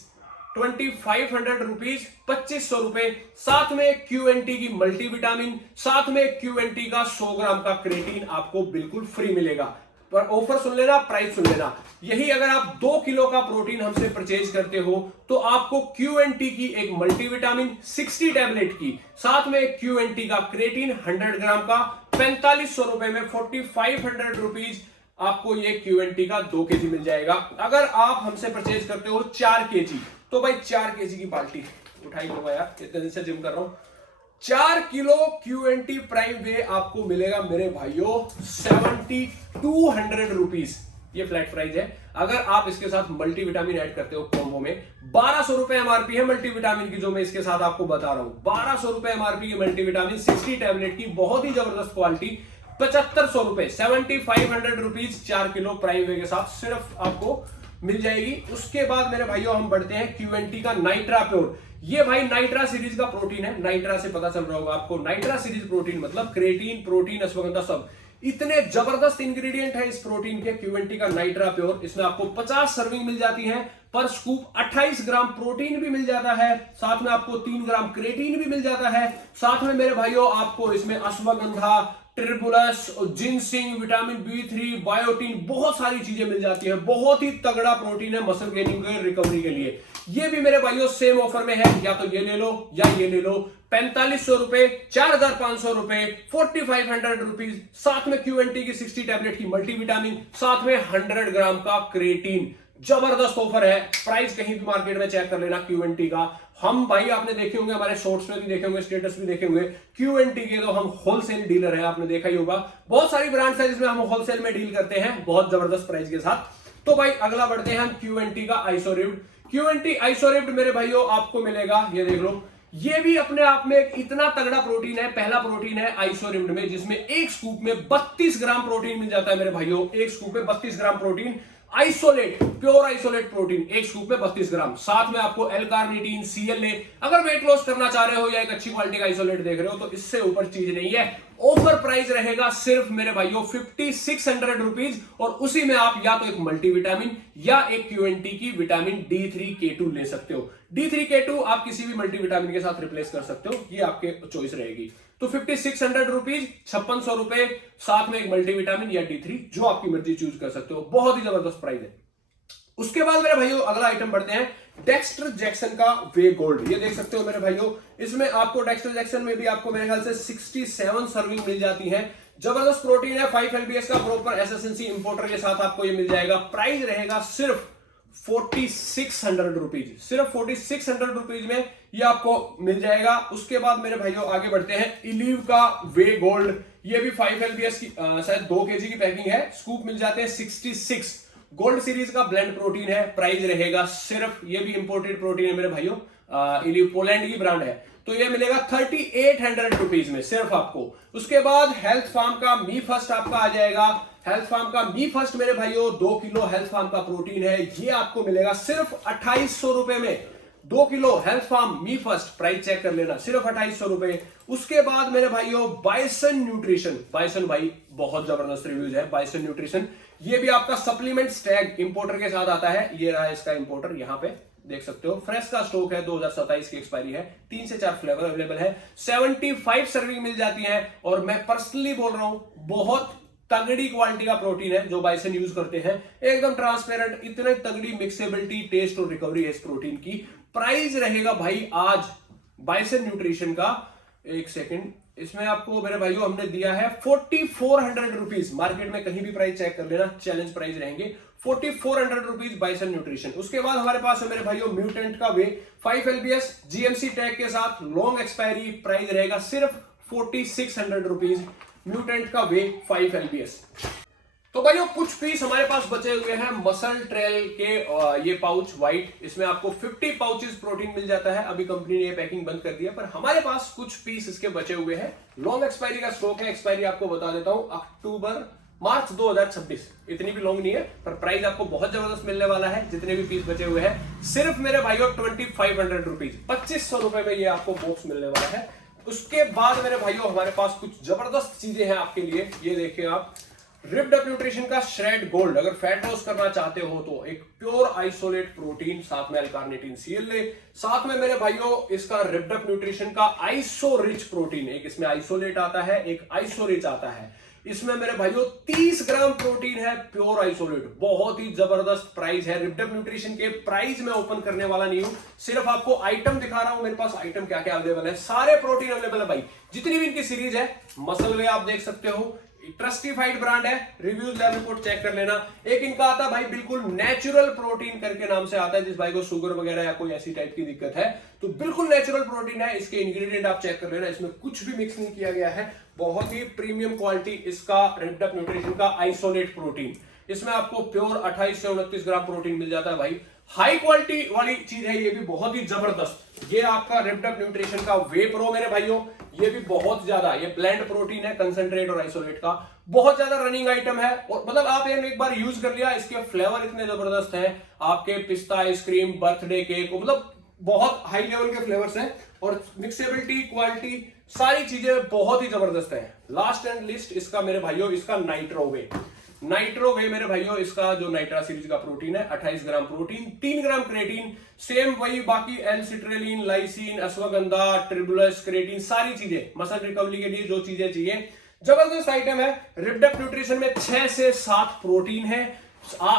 2500 रुपीज, 2500 रुपए। साथ में QNT की मल्टीविटामिन, साथ में QNT का 100 ग्राम का क्रेटीन आपको बिल्कुल फ्री मिलेगा। पर ऑफर सुन लेना, प्राइस सुन लेना, यही अगर आप 2 किलो का प्रोटीन हमसे परचेज करते हो तो आपको QNT की एक मल्टीविटामिन 60 टैबलेट की, साथ में QNT का क्रेटीन 100 ग्राम का 4500 रुपए में 4500 रुपीज आपको ये QNT का 2 kg मिल जाएगा। अगर आप हमसे परचेज करते हो 4 kg तो भाई 4 kg की बाल्टी उठाई होगा यार, इतने दिन से जिम कर रहा हूं। 4 किलो QNT प्राइम वे आपको मिलेगा मेरे भाइयों 7200 रुपीज, ये फ्लैट प्राइस है। अगर आप इसके साथ मल्टीविटामिन ऐड करते हो कॉम्बो में, 1200 रुपए एमआरपी है मल्टीविटामिन की, जो मैं इसके साथ आपको बता रहा हूं। 1200 रुपए एमआरपी की मल्टीविटामिन 60 टैबलेट की, बहुत ही जबरदस्त क्वालिटी, 7500 रुपए, 7500 रुपीज 4 किलो प्राइम वे के साथ सिर्फ आपको मिल जाएगी। उसके बाद मेरे भाइयों हम बढ़ते हैं QNT का नाइट्रा प्योर। ये भाई नाइट्रा सीरीज का प्रोटीन है, नाइट्रा से पता चल रहा होगा आपको। नाइट्रा सीरीज प्रोटीन मतलब क्रेटीन, प्रोटीन, अश्वगंधा, सब इतने जबरदस्त इंग्रेडिएंट है इस प्रोटीन के QNT का नाइट्रा प्योर। इसमें आपको 50 सर्विंग मिल जाती है, पर स्कूप 28 ग्राम प्रोटीन भी मिल जाता है, साथ में आपको 3 ग्राम क्रेटीन भी मिल जाता है। साथ में मेरे भाइयों आपको इसमें ashwagandha, Tribulus, ginseng, vitamin B3, biotin, बहुत सारी चीजें मिल जाती है। बहुत ही तगड़ा प्रोटीन है मसल गेनिंग के, रिकवरी के लिए। ये भी मेरे भाइयों सेम ऑफर में है, या तो ये ले लो या ये ले लो। 4500 रुपए, 4500 रुपए, 4500 रुपीज, साथ में QNT की 60 टैबलेट की मल्टीविटामिन, साथ में 100 ग्राम का क्रेटीन। जबरदस्त ऑफर है, प्राइस कहीं भी मार्केट में चेक कर लेना QNT का। हम भाई आपने देखे होंगे, हमारे शॉर्ट्स में भी देखे होंगे, स्टेटस भी देखे होंगे, QNT के तो हम होलसेल डीलर हैं, आपने देखा ही होगा। बहुत सारी ब्रांड्स है जिसमें हम होलसेल में डील करते हैं बहुत जबरदस्त प्राइस के साथ। तो भाई अगला बढ़ते हैं हम QNT का आइसोरिब्ड। QNT आइसोरिब्ड मेरे भाइयों आपको मिलेगा, ये देख लो, ये भी अपने आप में एक इतना तगड़ा प्रोटीन है। पहला प्रोटीन है आइसोरिब्ड में, जिसमें एक स्कूप में 32 ग्राम प्रोटीन मिल जाता है मेरे भाइयों। एक स्कूप में 32 gram protein, isolate, pure isolate protein, एक स्कूप में 32 ग्राम। साथ में आपको एल कार्निटीन, CLA। अगर वेट लॉस करना चाह रहे हो या एक अच्छी क्वालिटी का आइसोलेट देख रहे हो तो इससे ऊपर चीज नहीं है। ऑफर प्राइस रहेगा सिर्फ मेरे भाइयों 5600 रुपीज, और उसी में आप या तो एक मल्टीविटामिन या एक QNT की विटामिन D3K2 ले सकते हो। D3K2 आप किसी भी मल्टीविटामिन के साथ रिप्लेस कर सकते हो, ये आपके चॉइस रहेगी। तो 5600 रुपीज, 5600 रुपए, साथ में एक मल्टीविटामिन या D3, जो आपकी मर्जी चूज कर सकते हो। बहुत ही जबरदस्त प्राइस है। उसके बाद मेरे भाइयों अगला आइटम बढ़ते हैं, डेक्स्टर जैक्सन का वे गोल्ड। ये देख सकते हो मेरे भाइयों, इसमें आपको डेक्स्टर जैक्सन में भी आपको मेरे ख्याल से 67 सर्विंग मिल जाती है। जबरदस्त प्रोटीन है, 5 LBS का प्रॉपर SSNC इंपोर्टर के साथ आपको ये मिल जाएगा। प्राइस रहेगा सिर्फ 4600 रुपीज, सिर्फ 4600 रुपीज में ये आपको मिल जाएगा। उसके बाद मेरे भाइयों आगे बढ़ते हैं, इलीव का वे गोल्ड। ये भी 5 LBS की शायद 2 kg की पैकिंग है, स्कूप मिल जाते हैं 66। गोल्ड सीरीज का ब्लेंड प्रोटीन है, प्राइस रहेगा सिर्फ, ये भी इंपोर्टेड प्रोटीन है मेरे भाइयों, इलीव पोलैंड की ब्रांड है, तो ये मिलेगा 3800 रुपीज में सिर्फ आपको। उसके बाद हेल्थ फार्म का मी फर्स्ट आपका आ जाएगा। हेल्थ फार्म का मी फर्स्ट मेरे भाइयों 2 किलो हेल्थ फार्म का प्रोटीन है, ये आपको मिलेगा सिर्फ 2800 रुपए में। 2 किलो हेल्थ फार्म मी फर्स्ट, प्राइस चेक कर लेना, सिर्फ 2800 रुपए। उसके बाद मेरे भाइयों बाइसन न्यूट्रिशन, बाइसन भाई बहुत जबरदस्त रिव्यूज है बाइसन न्यूट्रिशन, ये भी आपका सप्लीमेंट टैग इंपोर्टर के साथ आता है। ये रहा इसका इंपोर्टर, यहां पे देख सकते हो, फ्रेश का स्टॉक है, 2027 की एक्सपायरी है, 3 से 4 फ्लेवर अवेलेबल है, 75 सर्विंग मिल जाती है। और मैं पर्सनली बोल रहा हूं बहुत तगड़ी क्वालिटी का प्रोटीन है जो बाइसन यूज करते हैं, एकदम ट्रांसपेरेंट, इतने तगड़ी मिक्सेबिलिटी, टेस्ट और रिकवरी है इस प्रोटीन की। प्राइस रहेगा भाई आज बाइसन न्यूट्रिशन का, एक सेकंड, इसमें आपको मेरे भाइयों हमने दिया है 4400 रुपीज। मार्केट में कहीं भी प्राइस चेक कर लेना, चैलेंज प्राइस रहेंगे 4400 रुपीज बाइसन न्यूट्रिशन। उसके बाद हमारे पास है मेरे भाइयों म्यूटेंट का वे 5 LBS जीएमसी टैग के साथ, लॉन्ग एक्सपायरी, प्राइस रहेगा सिर्फ 4600 रुपीज, म्यूटेंट का वे 5 LBS। तो भाइयों कुछ पीस हमारे पास बचे हुए हैं मसल ट्रेल के, ये पाउच व्हाइट, इसमें आपको 50 पाउचेस प्रोटीन मिल जाता है। अभी कंपनी ने ये पैकिंग बंद कर दिया, पर हमारे पास कुछ पीस इसके बचे हुए हैं। लॉन्ग एक्सपायरी का स्टॉक है, एक्सपायरी आपको बता देता हूं मार्च 2026, इतनी भी लॉन्ग नहीं है, पर प्राइस आपको बहुत जबरदस्त मिलने वाला है। जितने भी पीस बचे हुए हैं सिर्फ मेरे भाइयों 2500 रुपीज, 2500 रुपए में ये आपको बॉक्स मिलने वाला है। उसके बाद मेरे भाइयों हमारे पास कुछ जबरदस्त चीजें हैं आपके लिए, ये देखिए आप, रिप्ड अप न्यूट्रिशन का श्रेड गोल्ड, अगर फैट लॉस करना चाहते हो तो एक प्योर आइसोलेट प्रोटीन, साथ में अल्कार्निटिन सीएल ले, साथ में मेरे भाइयों इसका रिप्ड अप न्यूट्रिशन का आइसो रिच प्रोटीन, एक इसमें आइसोलेट आता है, एक आइसो रिच आता है। इसमें मेरे भाइयों 30 ग्राम प्रोटीन है, प्योर आइसोलेट, बहुत ही जबरदस्त प्राइस है। रिप्ड अप न्यूट्रिशन के प्राइस में ओपन करने वाला नहीं हूं, सिर्फ आपको आइटम दिखा रहा हूं, मेरे पास आइटम क्या क्या अवेलेबल है, सारे प्रोटीन अवेलेबल है भाई, जितनी भी इनकी सीरीज है। मसल वे आप देख सकते हो, ट्रस्टिफाइड ब्रांड है, रिव्यूज लैब रिपोर्ट चेक कर लेना। एक इनका आता है भाई बिल्कुल नेचुरल प्रोटीन करके नाम से आता है, जिस भाई को शुगर वगैरह या कोई ऐसी टाइप की दिक्कत है तो बिल्कुल नेचुरल प्रोटीन है। इसके इंग्रेडिएंट आप चेक कर लेना, इसमें कुछ भी मिक्स नहीं किया गया है, बहुत ही प्रीमियम क्वालिटी इसका रिप्ड अप न्यूट्रिशन का आइसोलेट प्रोटीन। इसमें आपको प्योर 28 से 29 ग्राम प्रोटीन मिल जाता है भाई, हाई क्वालिटी वाली चीज है, ये भी बहुत ही जबरदस्त। ये आपका रिप्ड अप न्यूट्रिशन का वे प्रो मेरे भाइयों, ये भी बहुत ज्यादा, ये ब्लेंड प्रोटीन है, कंसंट्रेट और आइसोलेट का, बहुत ज्यादा रनिंग आइटम है। और मतलब आप एक बार यूज कर लिया, इसके फ्लेवर इतने जबरदस्त हैं, आपके पिस्ता आइसक्रीम, बर्थडे केक, मतलब बहुत हाई लेवल के फ्लेवर्स हैं, और मिक्सेबिलिटी, क्वालिटी, सारी चीजें बहुत ही जबरदस्त है। लास्ट एंड लिस्ट इसका मेरे भाइयों, इसका नाइट्रो वे मेरे भाइयों, इसका जो नाइट्रा सीरीज का प्रोटीन है, 28 ग्राम प्रोटीन, 3 ग्राम क्रेटीन, सेम वही बाकी एल-सिट्रेलिन, लाइसिन, अश्वगंधा, ट्रिबुलस, क्रेटीन, सारी चीजें मसल रिकवरी के लिए जो चीजें चाहिए, जबरदस्त आइटम है। रिप्ड अप न्यूट्रिशन में 6 से 7 प्रोटीन है,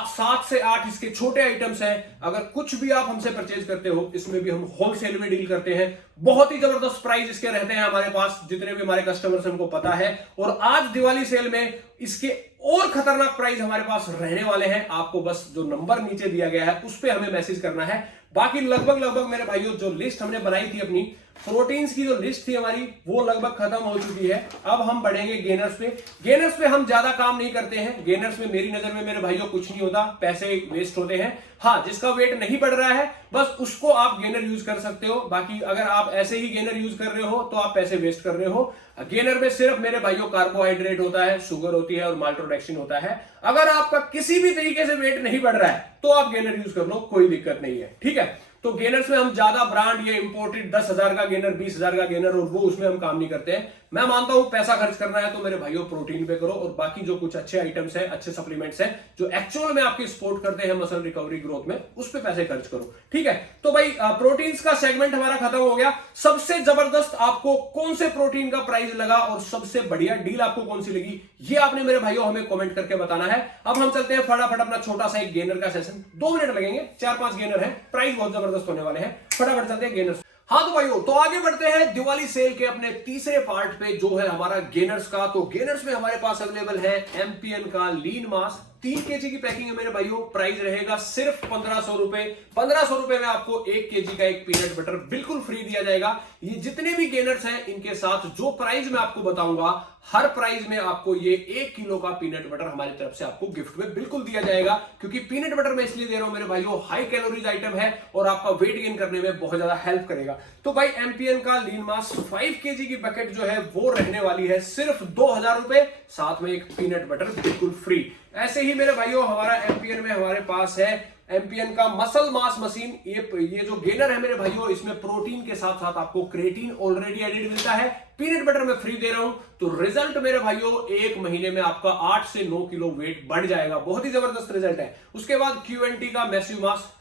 7 से 8 इसके छोटे आइटम्स हैं। अगर कुछ भी आप हमसे परचेज करते हो, इसमें भी हम होलसेल में डील करते हैं, बहुत ही जबरदस्त प्राइस इसके रहते हैं हमारे पास, जितने भी हमारे कस्टमर्स हमको पता है। और आज दिवाली सेल में इसके और खतरनाक प्राइस हमारे पास रहने वाले हैं। आपको बस जो नंबर नीचे दिया गया है उस पर हमें मैसेज करना है। बाकी लगभग मेरे भाइयों जो लिस्ट हमने बनाई थी अपनी प्रोटीन्स की, जो लिस्ट थी हमारी, वो लगभग खत्म हो चुकी है। अब हम बढ़ेंगे गेनर्स पे। गेनर्स पे हम ज्यादा काम नहीं करते हैं, गेनर्स में मेरी नजर में मेरे भाइयों कुछ नहीं होता, पैसे वेस्ट होते हैं। हाँ, जिसका वेट नहीं बढ़ रहा है बस उसको आप गेनर यूज कर सकते हो, बाकी अगर आप ऐसे ही गेनर यूज कर रहे हो तो आप पैसे वेस्ट कर रहे हो। गेनर में सिर्फ मेरे भाइयों कार्बोहाइड्रेट होता है, शुगर होती है और माल्टोडेक्सिन होता है। अगर आपका किसी भी तरीके से वेट नहीं बढ़ रहा है तो आप गेनर यूज कर लो, कोई दिक्कत नहीं है, ठीक है। तो गेनर्स में हम ज्यादा ब्रांड, ये इंपोर्टेड 10,000 का गेनर, 20,000 का गेनर, और वो उसमें हम काम नहीं करते हैं। मैं मानता हूं पैसा खर्च करना है तो मेरे भाइयों प्रोटीन पे करो, और बाकी जो कुछ अच्छे आइटम्स हैं, अच्छे सप्लीमेंट्स हैं जो एक्चुअल में आपकी सपोर्ट करते हैं मसल रिकवरी ग्रोथ में, उस पे पैसे खर्च करो, ठीक है। तो भाई प्रोटीन्स का सेगमेंट हमारा खत्म हो गया। सबसे जबरदस्त आपको कौन से प्रोटीन का प्राइस लगा और सबसे बढ़िया डील आपको कौन सी लगी, ये आपने मेरे भाइयों हमें कमेंट करके बताना है। अब हम चलते हैं फटाफट अपना छोटा सा एक गेनर का सेशन, 2 मिनट लगेंगे, 4-5 गेनर है, प्राइस बहुत जबरदस्त होने वाले हैं, फटाफट चलते हैं गेनर्स। हाँ तो भाइयों, तो आगे बढ़ते हैं दिवाली सेल के अपने तीसरे पार्ट पे, जो है हमारा गेनर्स का। तो गेनर्स में हमारे पास अवेलेबल है एमपीएन का लीन मास, 3 केजी की पैकिंग है मेरे भाइयों, प्राइस रहेगा सिर्फ 1500 रुपए। 1500 रुपए में आपको 1 केजी का एक पीनट बटर बिल्कुल फ्री दिया जाएगा। ये जितने भी गेनर्स हैं इनके साथ जो प्राइस मैं आपको बताऊंगा, हर प्राइस में आपको ये 1 किलो का पीनट बटर हमारी तरफ से आपको गिफ्ट में बिल्कुल दिया जाएगा। क्योंकि पीनट बटर मैं इसलिए दे रहा हूं मेरे भाइयों, हाई कैलोरीज आइटम है और आपका वेट गेन करने में बहुत ज्यादा हेल्प करेगा। तो भाई एमपीएन का लीन मास 5 केजी की बकेट जो है वो रहने वाली है सिर्फ 2000 रुपए, साथ में एक पीनट बटर बिल्कुल फ्री। ऐसे ही मेरे भाइयों हमारा एमपीएन में हमारे पास है एमपीएन का मसल मास मशीन। ये जो गेनर है मेरे भाइयों, इसमें प्रोटीन के साथ साथ आपको क्रेटीन ऑलरेडी एडेड मिलता है। पीनट बटर में फ्री दे रहा हूं, तो रिजल्ट मेरे भाइयों 1 महीने में आपका 8 से 9 किलो वेट बढ़ जाएगा। बहुत ही जबरदस्त रिजल्ट है। उसके बाद क्यूएनटी का मैसिव मास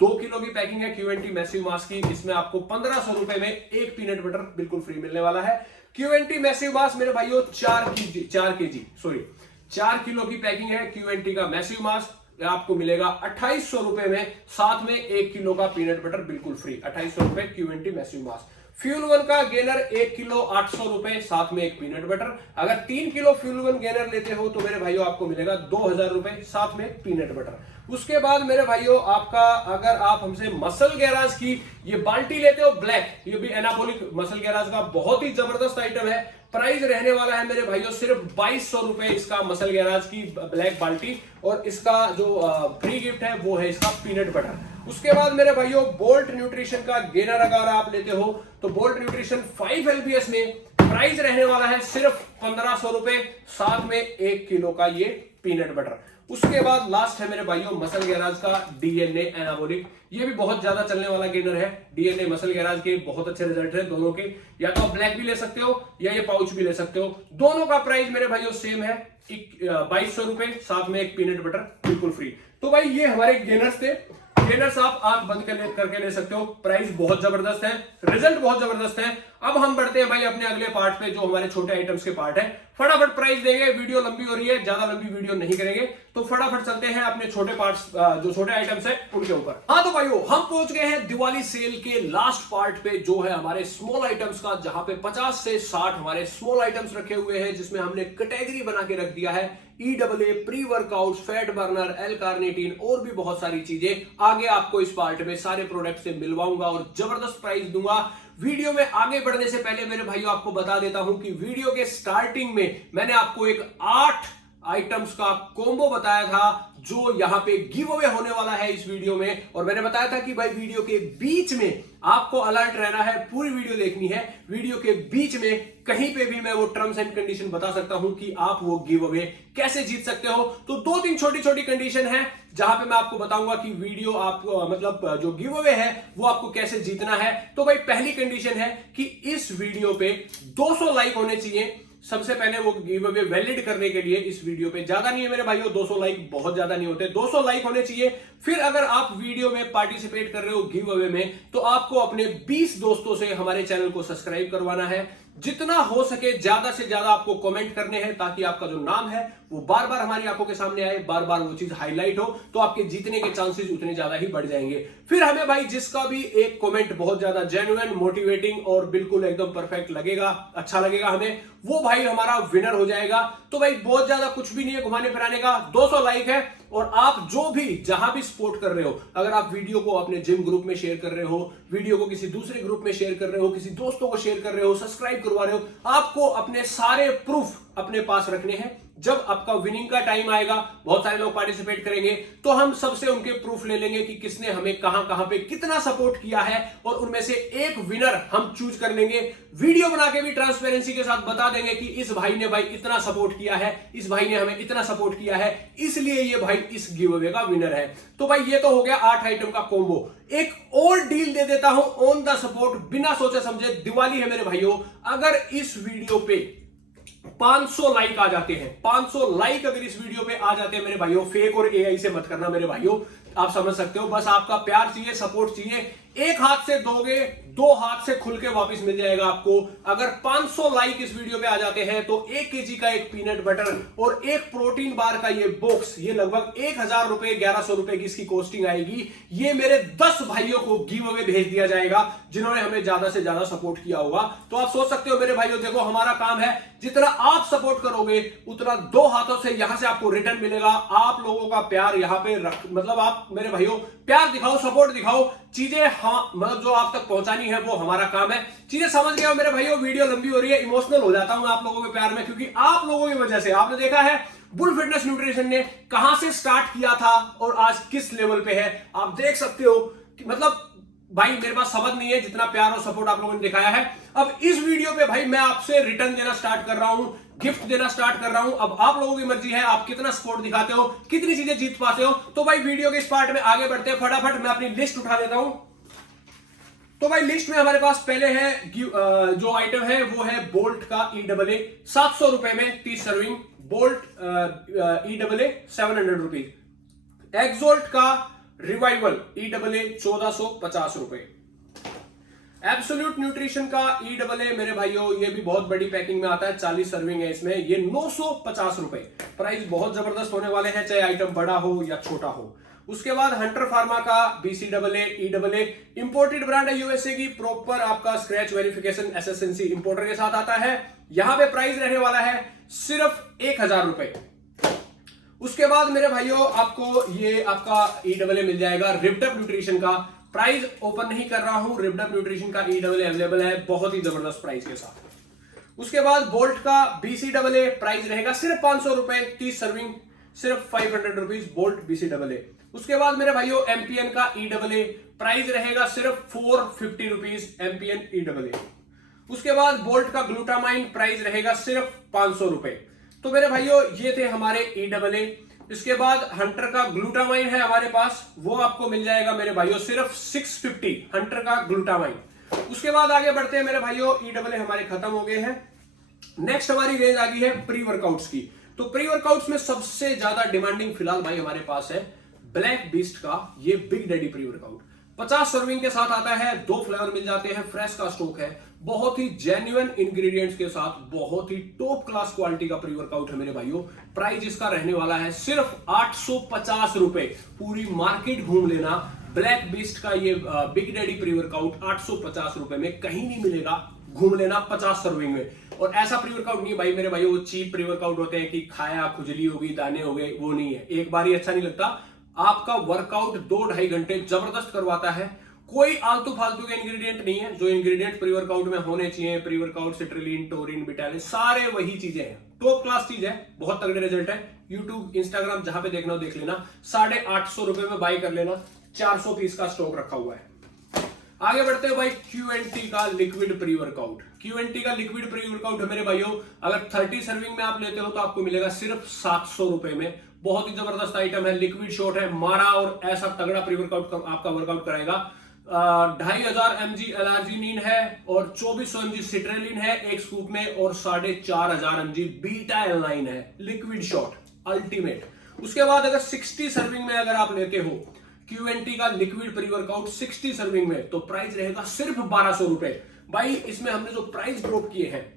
2 किलो की पैकिंग है क्यूएनटी मैसिव मास की। इसमें आपको 1500 रुपए में एक पीनट बटर बिल्कुल फ्री मिलने वाला है। क्यूएनटी मैसिव मास मेरे भाइयों 4 किलो की पैकिंग है क्यूएनटी का मैसिव मास। आपको मिलेगा 2800 रुपए में, साथ में 1 किलो का पीनट बटर बिल्कुल फ्री। 2800 रुपए क्यूएनटी मैसिव मास। फ्यूल वन का गेनर 1 किलो 800 रुपए, साथ में एक पीनट बटर। अगर 3 किलो फ्यूल वन गेनर लेते हो तो मेरे भाइयों आपको मिलेगा 2000 रुपए, साथ में पीनट बटर। उसके बाद मेरे भाइयों आपका, अगर आप हमसे मसल गैराज की ये बाल्टी लेते हो ब्लैक, ये भी एनाबॉलिक मसल गैराज का बहुत ही जबरदस्त आइटम है। प्राइस रहने वाला है मेरे भाइयों सिर्फ 2200 रुपए इसका मसल गैराज की ब्लैक बाल्टी, और इसका जो फ्री गिफ्ट है वो है इसका पीनट बटर। उसके बाद मेरे भाइयों बोल्ट न्यूट्रिशन का गेनर अगर आप लेते हो तो बोल्ट न्यूट्रिशन 5 LBS में प्राइस रहने वाला है सिर्फ 1500 रुपए, साथ में 1 किलो का ये पीनट बटर। उसके बाद लास्ट है मेरे भाइयों मसल गैराज का डीएनए एनाबॉलिक। ये भी बहुत ज्यादा चलने वाला गेनर है। डीएनए मसल गैराज के बहुत अच्छे रिजल्ट है दोनों के। या तो आप ब्लैक भी ले सकते हो या ये पाउच भी ले सकते हो। दोनों का प्राइस मेरे भाइयों सेम है, 2200 रुपए, साथ में एक पीनट बटर बिल्कुल फ्री। तो भाई ये हमारे गेनर्स थे। गेनर्स आप आंख बंद करके ले सकते हो। प्राइस बहुत जबरदस्त है, रिजल्ट बहुत जबरदस्त है। अब हम बढ़ते हैं भाई अपने अगले पार्ट पे, जो हमारे छोटे आइटम्स के पार्ट है। फटाफट प्राइस देंगे, वीडियो लंबी हो रही है, ज्यादा लंबी वीडियो नहीं करेंगे, तो फटाफट चलते हैं अपने छोटे पार्ट्स, जो छोटे आइटम्स है उनके ऊपर। हाँ तो भाइयों हम पहुंच गए हैं दिवाली सेल के लास्ट पार्ट पे, जो है हमारे स्मॉल आइटम्स का, जहां पे 50 से 60 हमारे स्मॉल आइटम्स रखे हुए हैं, जिसमें हमने कैटेगरी बना के रख दिया है। EAA, pre workout, fat burner, L carnitine और भी बहुत सारी चीजें आगे आपको इस पार्ट में सारे प्रोडक्ट से मिलवाऊंगा और जबरदस्त प्राइस दूंगा। वीडियो में आगे बढ़ने से पहले मेरे भाइयों आपको बता देता हूं कि वीडियो के स्टार्टिंग में मैंने आपको एक 8 आइटम्स का कॉम्बो बताया था, जो यहां पे गिव अवे होने वाला है इस वीडियो में। और मैंने बताया था कि भाई वीडियो के बीच में आपको अलर्ट रहना है, पूरी वीडियो देखनी है। वीडियो के बीच में कहीं पे भी मैं वो टर्म्स एंड कंडीशन बता सकता हूं कि आप वो गिव अवे कैसे जीत सकते हो। तो 2-3 छोटी छोटी कंडीशन है जहां पे मैं आपको बताऊंगा कि वीडियो आपको, मतलब जो गिव अवे है वो आपको कैसे जीतना है। तो भाई पहली कंडीशन है कि इस वीडियो पे 200 लाइक होने चाहिए। सबसे पहले वो गिव अवे वैलिड करने के लिए इस वीडियो पे, ज्यादा नहीं है मेरे भाइयों, 200 लाइक बहुत ज्यादा नहीं होते, 200 लाइक होने चाहिए। फिर अगर आप वीडियो में पार्टिसिपेट कर रहे हो गिव अवे में, तो आपको अपने 20 दोस्तों से हमारे चैनल को सब्सक्राइब करवाना है। जितना हो सके ज्यादा से ज्यादा आपको कमेंट करने हैं, ताकि आपका जो नाम है वो बार बार हमारी आंखों के सामने आए, बार बार वो चीज हाईलाइट हो, तो आपके जीतने के चांसेस उतने ज्यादा ही बढ़ जाएंगे। फिर हमें भाई जिसका भी एक कमेंट बहुत ज्यादा जेन्युइन, मोटिवेटिंग और बिल्कुल एकदम परफेक्ट लगेगा, अच्छा लगेगा हमें, वो भाई हमारा विनर हो जाएगा। तो भाई बहुत ज्यादा कुछ भी नहीं है घुमाने फिराने का, 200 लाइक है। और आप जो भी जहां भी सपोर्ट कर रहे हो, अगर आप वीडियो को अपने जिम ग्रुप में शेयर कर रहे हो, वीडियो को किसी दूसरे ग्रुप में शेयर कर रहे हो, किसी दोस्तों को शेयर कर रहे हो, सब्सक्राइब करवा रहे हो, आपको अपने सारे प्रूफ अपने पास रखने हैं। जब आपका विनिंग का टाइम आएगा, बहुत सारे लोग पार्टिसिपेट करेंगे, तो हम सबसे उनके प्रूफ ले लेंगे कि किसने हमें कहां कहां पे कितना सपोर्ट किया है, और उनमें से एक विनर हम चूज कर लेंगे। वीडियो बना के भी ट्रांसपेरेंसी के साथ बता देंगे कि इस भाई ने भाई इतना सपोर्ट किया है, इस भाई ने हमें इतना सपोर्ट किया है, इसलिए ये भाई इस गिव अवे का विनर है। तो भाई ये तो हो गया 8 आइटम का कॉम्बो। एक और डील दे देता हूं ऑन द सपोर्ट, बिना सोचे समझे। दिवाली है मेरे भाइयों, अगर इस वीडियो पे 500 लाइक आ जाते हैं, 500 लाइक अगर इस वीडियो पे आ जाते हैं मेरे भाइयों, फेक और एआई से मत करना मेरे भाइयों, आप समझ सकते हो, बस आपका प्यार चाहिए, सपोर्ट चाहिए। एक हाथ से दोगे, दो हाथ से खुल के वापस मिल जाएगा आपको। अगर 500 लाइक इस वीडियो पे आ जाते हैं तो 1 केजी का एक पीनट बटर और एक प्रोटीन बार का ये बॉक्स, ये लगभग 1000 रुपए 1100 रुपए की इसकी कॉस्टिंग आएगी। ये मेरे 10 भाइयों को गिव अवे भेज दिया जाएगा जिन्होंने हमें ज्यादा से ज्यादा सपोर्ट किया होगा। तो आप सोच सकते हो मेरे भाइयों, देखो हमारा काम है जितना आप सपोर्ट करोगे उतना 2 हाथों से यहां से आपको रिटर्न मिलेगा। आप लोगों का प्यार यहां पे मतलब आप मेरे भाइयों प्यार दिखाओ, सपोर्ट दिखाओ, चीजें मतलब जो आप तक पहुंचानी है वो हमारा काम है। चीजें समझ गए हो मेरे भाइयों। वीडियो लंबी हो रही है, इमोशनल हो जाता हूं आप लोगों के प्यार में, क्योंकि आप लोगों की वजह से आपने देखा है बुल फिटनेस न्यूट्रिशन ने कहां से स्टार्ट किया था और आज किस लेवल पे है। आप देख सकते हो कि मतलब भाई मेरे पास शब्द नहीं है जितना प्यार और सपोर्ट आप लोगों ने दिखाया है। अब इस वीडियो पे भाई मैं आपसे रिटर्न देना स्टार्ट कर रहा हूं, गिफ्ट देना स्टार्ट कर रहा हूं। अब आप लोगों की मर्जी है, आप कितना सपोर्ट दिखाते हो, कितनी चीजें जीत पाते हो। तो भाई वीडियो के इस पार्ट में आगे बढ़ते हैं, फटाफट मैं अपनी लिस्ट उठा लेता हूं। तो भाई लिस्ट में हमारे पास पहले है जो आइटम है वो है बोल्ट का EAA 700 रुपए में 30 सर्विंग, बोल्ट EAA 700 रुपीज। एक्सोल्ट का रिवाइवल EAA 1450 रुपए। एब्सोल्यूट न्यूट्रिशन का EAA मेरे भाइयों ये भी बहुत बड़ी पैकिंग में आता है, 40 सर्विंग है इसमें, ये 950 रुपए। प्राइस बहुत जबरदस्त होने वाले हैं, चाहे आइटम बड़ा हो या छोटा हो। उसके बाद हंटर फार्मा का BCAA EAA इंपोर्टेड ब्रांड है यूएसए की, प्रॉपर आपका स्क्रैच वेरिफिकेशन SSNC इंपोर्टर के साथ आता है। यहां पे प्राइस रहने वाला है सिर्फ 1000 रुपए। उसके बाद मेरे भाइयों आपको ये आपका EAA मिल जाएगा रिप्टअप न्यूट्रिशन का। प्राइस ओपन नहीं कर रहा हूं, रिप्टअप न्यूट्रिशन का EAA अवेलेबल है बहुत ही जबरदस्त प्राइस के साथ। उसके बाद बोल्ट का BCAA प्राइस रहेगा सिर्फ 500 रुपए, 30 सर्विंग, सिर्फ 500 रुपीज बोल्ट BCAA। उसके बाद मेरे भाइयों MPN का EAA प्राइस रहेगा सिर्फ 450 रुपीज MPN EAA। उसके बाद बोल्ट का ग्लूटामाइन प्राइस रहेगा सिर्फ 500 रुपए। तो मेरे भाइयों ये थे हमारे EAA। इसके बाद हंटर का ग्लूटामाइन है हमारे पास, वो आपको मिल जाएगा मेरे भाइयों सिर्फ 650 हंटर का ग्लूटामाइन। उसके बाद आगे बढ़ते हैं मेरे भाइयों, EAA हमारे खत्म हो गए हैं। नेक्स्ट हमारी रेंज आ गई है प्री वर्कआउट्स की। तो प्री वर्कआउट्स में सबसे ज्यादा डिमांडिंग फिलहाल भाई हमारे पास है ब्लैक बीस्ट का ये big daddy pre workout. 50 serving के साथ आता है, 2 फ्लेवर मिल जाते हैं, फ्रेश का स्टॉक है, बहुत ही जेन्युइन इंग्रेडिएंट्स के साथ बहुत ही टॉप क्लास क्वालिटी का प्री वर्कआउट है मेरे भाइयों। प्राइस इसका रहने वाला है सिर्फ 850 रुपए। पूरी मार्केट घूम लेना, ब्लैक बीस्ट का ये बिग डैडी प्री वर्कआउट 850 रुपए में कहीं नहीं मिलेगा, घूम लेना 50 सर्विंग में। और ऐसा प्री वर्कआउट नहीं है भाई मेरे भाइयों, वो चीप प्री वर्कआउट होते हैं कि खाया खुजली होगी दाने हो गए, वो नहीं है। एक बार ही अच्छा नहीं लगता, आपका वर्कआउट 2-2.5 घंटे जबरदस्त करवाता है। कोई आलतू फालतू के इंग्रेडिएंट नहीं है, जो इंग्रेडिएंट प्री वर्कआउट में होने चाहिए, प्री वर्कआउट सिट्रिलिन टोरिन बिटालिन सारे वही चीजें हैं, टॉप क्लास चीज है, बहुत तगड़े रिजल्ट है। यूट्यूब इंस्टाग्राम जहां पे देखना हो देख लेना, 850 रुपए में बाई कर लेना, 400 पीस का स्टॉक रखा हुआ है। आगे बढ़ते हो भाई QNT का लिक्विड प्री वर्कआउट। QNT का लिक्विड प्री वर्कआउट है मेरे भाइयों, अगर 30 सर्विंग में आप लेते हो तो आपको मिलेगा सिर्फ 700 रुपए में। बहुत ही जबरदस्त आइटम है, लिक्विड शॉट है, मारा और ऐसा तगड़ा प्री वर्कआउट आपका वर्कआउट कराएगा। 2500 mg एलार्जिनिन है और 2400 mg सिट्रेलिन है एक स्कूप में, और 4500 mg बीटा एलाइन है, लिक्विड शॉट अल्टीमेट। उसके बाद अगर 60 सर्विंग में अगर आप लेते हो QNT का लिक्विड प्री वर्कआउट 60 सर्विंग में, तो प्राइस रहेगा सिर्फ 1200 रुपए। भाई इसमें हमने जो प्राइस ड्रॉप किए हैं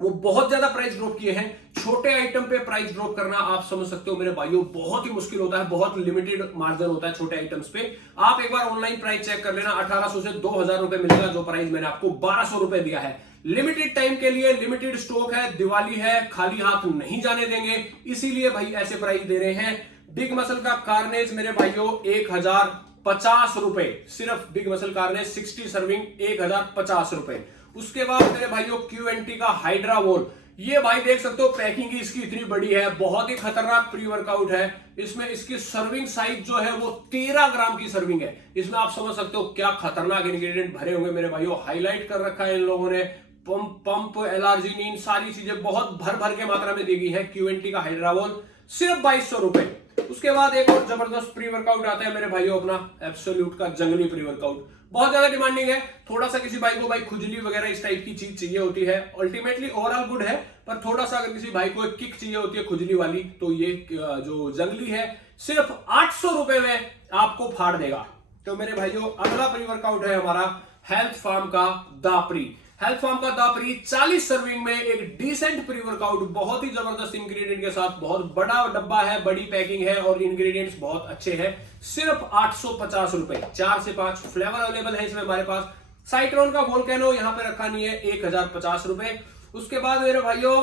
वो बहुत ज्यादा प्राइस ड्रॉप किए हैं। छोटे आइटम पे प्राइस ड्रॉप करना आप समझ सकते हो मेरे भाइयों बहुत ही मुश्किल होता है, बहुत लिमिटेड मार्जिन होता है छोटे आइटम्स पे। आप एक बार ऑनलाइन प्राइस चेक कर लेना, 1800 से 2000 रुपए मिलेगा, जो प्राइस मैंने आपको 1200 रुपए दिया है। लिमिटेड टाइम के लिए, लिमिटेड स्टॉक है, दिवाली है, खाली हाथ नहीं जाने देंगे, इसीलिए भाई ऐसे प्राइस दे रहे हैं। बिग मसल का कार्नेज मेरे भाइयों 1050 रुपए, सिर्फ बिग मसल कार्नेज 60 सर्विंग 1050 रुपए। उसके बाद मेरे भाइयों QNT का हाइड्रा वॉल, ये भाई देख सकते हो पैकिंग ही इसकी इतनी बड़ी है, बहुत ही खतरनाक प्री वर्कआउट है। इसमें इसकी सर्विंग साइज जो है वो 13 ग्राम की सर्विंग है। इसमें आप समझ सकते हो क्या खतरनाक इंग्रेडिएंट भरे होंगे मेरे भाइयों, हाईलाइट कर रखा है इन लोगों ने, पंप एलार्जिनिन सारी चीजें बहुत भर भर के मात्रा में दी गई है। QNT का हाइड्रा वॉल सिर्फ 2200 रुपए। उसके बाद एक और जबरदस्त प्री वर्कआउट आता है मेरे भाइयों अपना एब्सोल्यूट का जंगली प्री वर्कआउट, बहुत ज्यादा डिमांडिंग है। थोड़ा सा किसी भाई को भाई खुजली वगैरह इस टाइप की चीज चाहिए होती है, अल्टीमेटली ओवरऑल गुड है, पर थोड़ा सा अगर किसी भाई को एक किक चाहिए होती है खुजली वाली, तो ये जो जंगली है सिर्फ 800 रुपए में आपको फाड़ देगा। तो मेरे भाइयों अगला प्री वर्कआउट है हमारा हेल्थ फार्म का दापरी। हेल्थ फार्म का दापरी 40 सर्विंग में एक डिसेंट प्री वर्कआउट, बहुत ही जबरदस्त इंग्रेडिएंट के साथ, बहुत बड़ा डब्बा है, बड़ी पैकिंग है और इंग्रेडिएंट्स बहुत अच्छे हैं। सिर्फ 850 रुपए, 4 से 5 फ्लेवर अवेलेबल है इसमें हमारे पास। साइक्लोन का वोल्केनो यहां पे रखा नहीं है, 1050 रुपए। उसके बाद मेरे भाइयों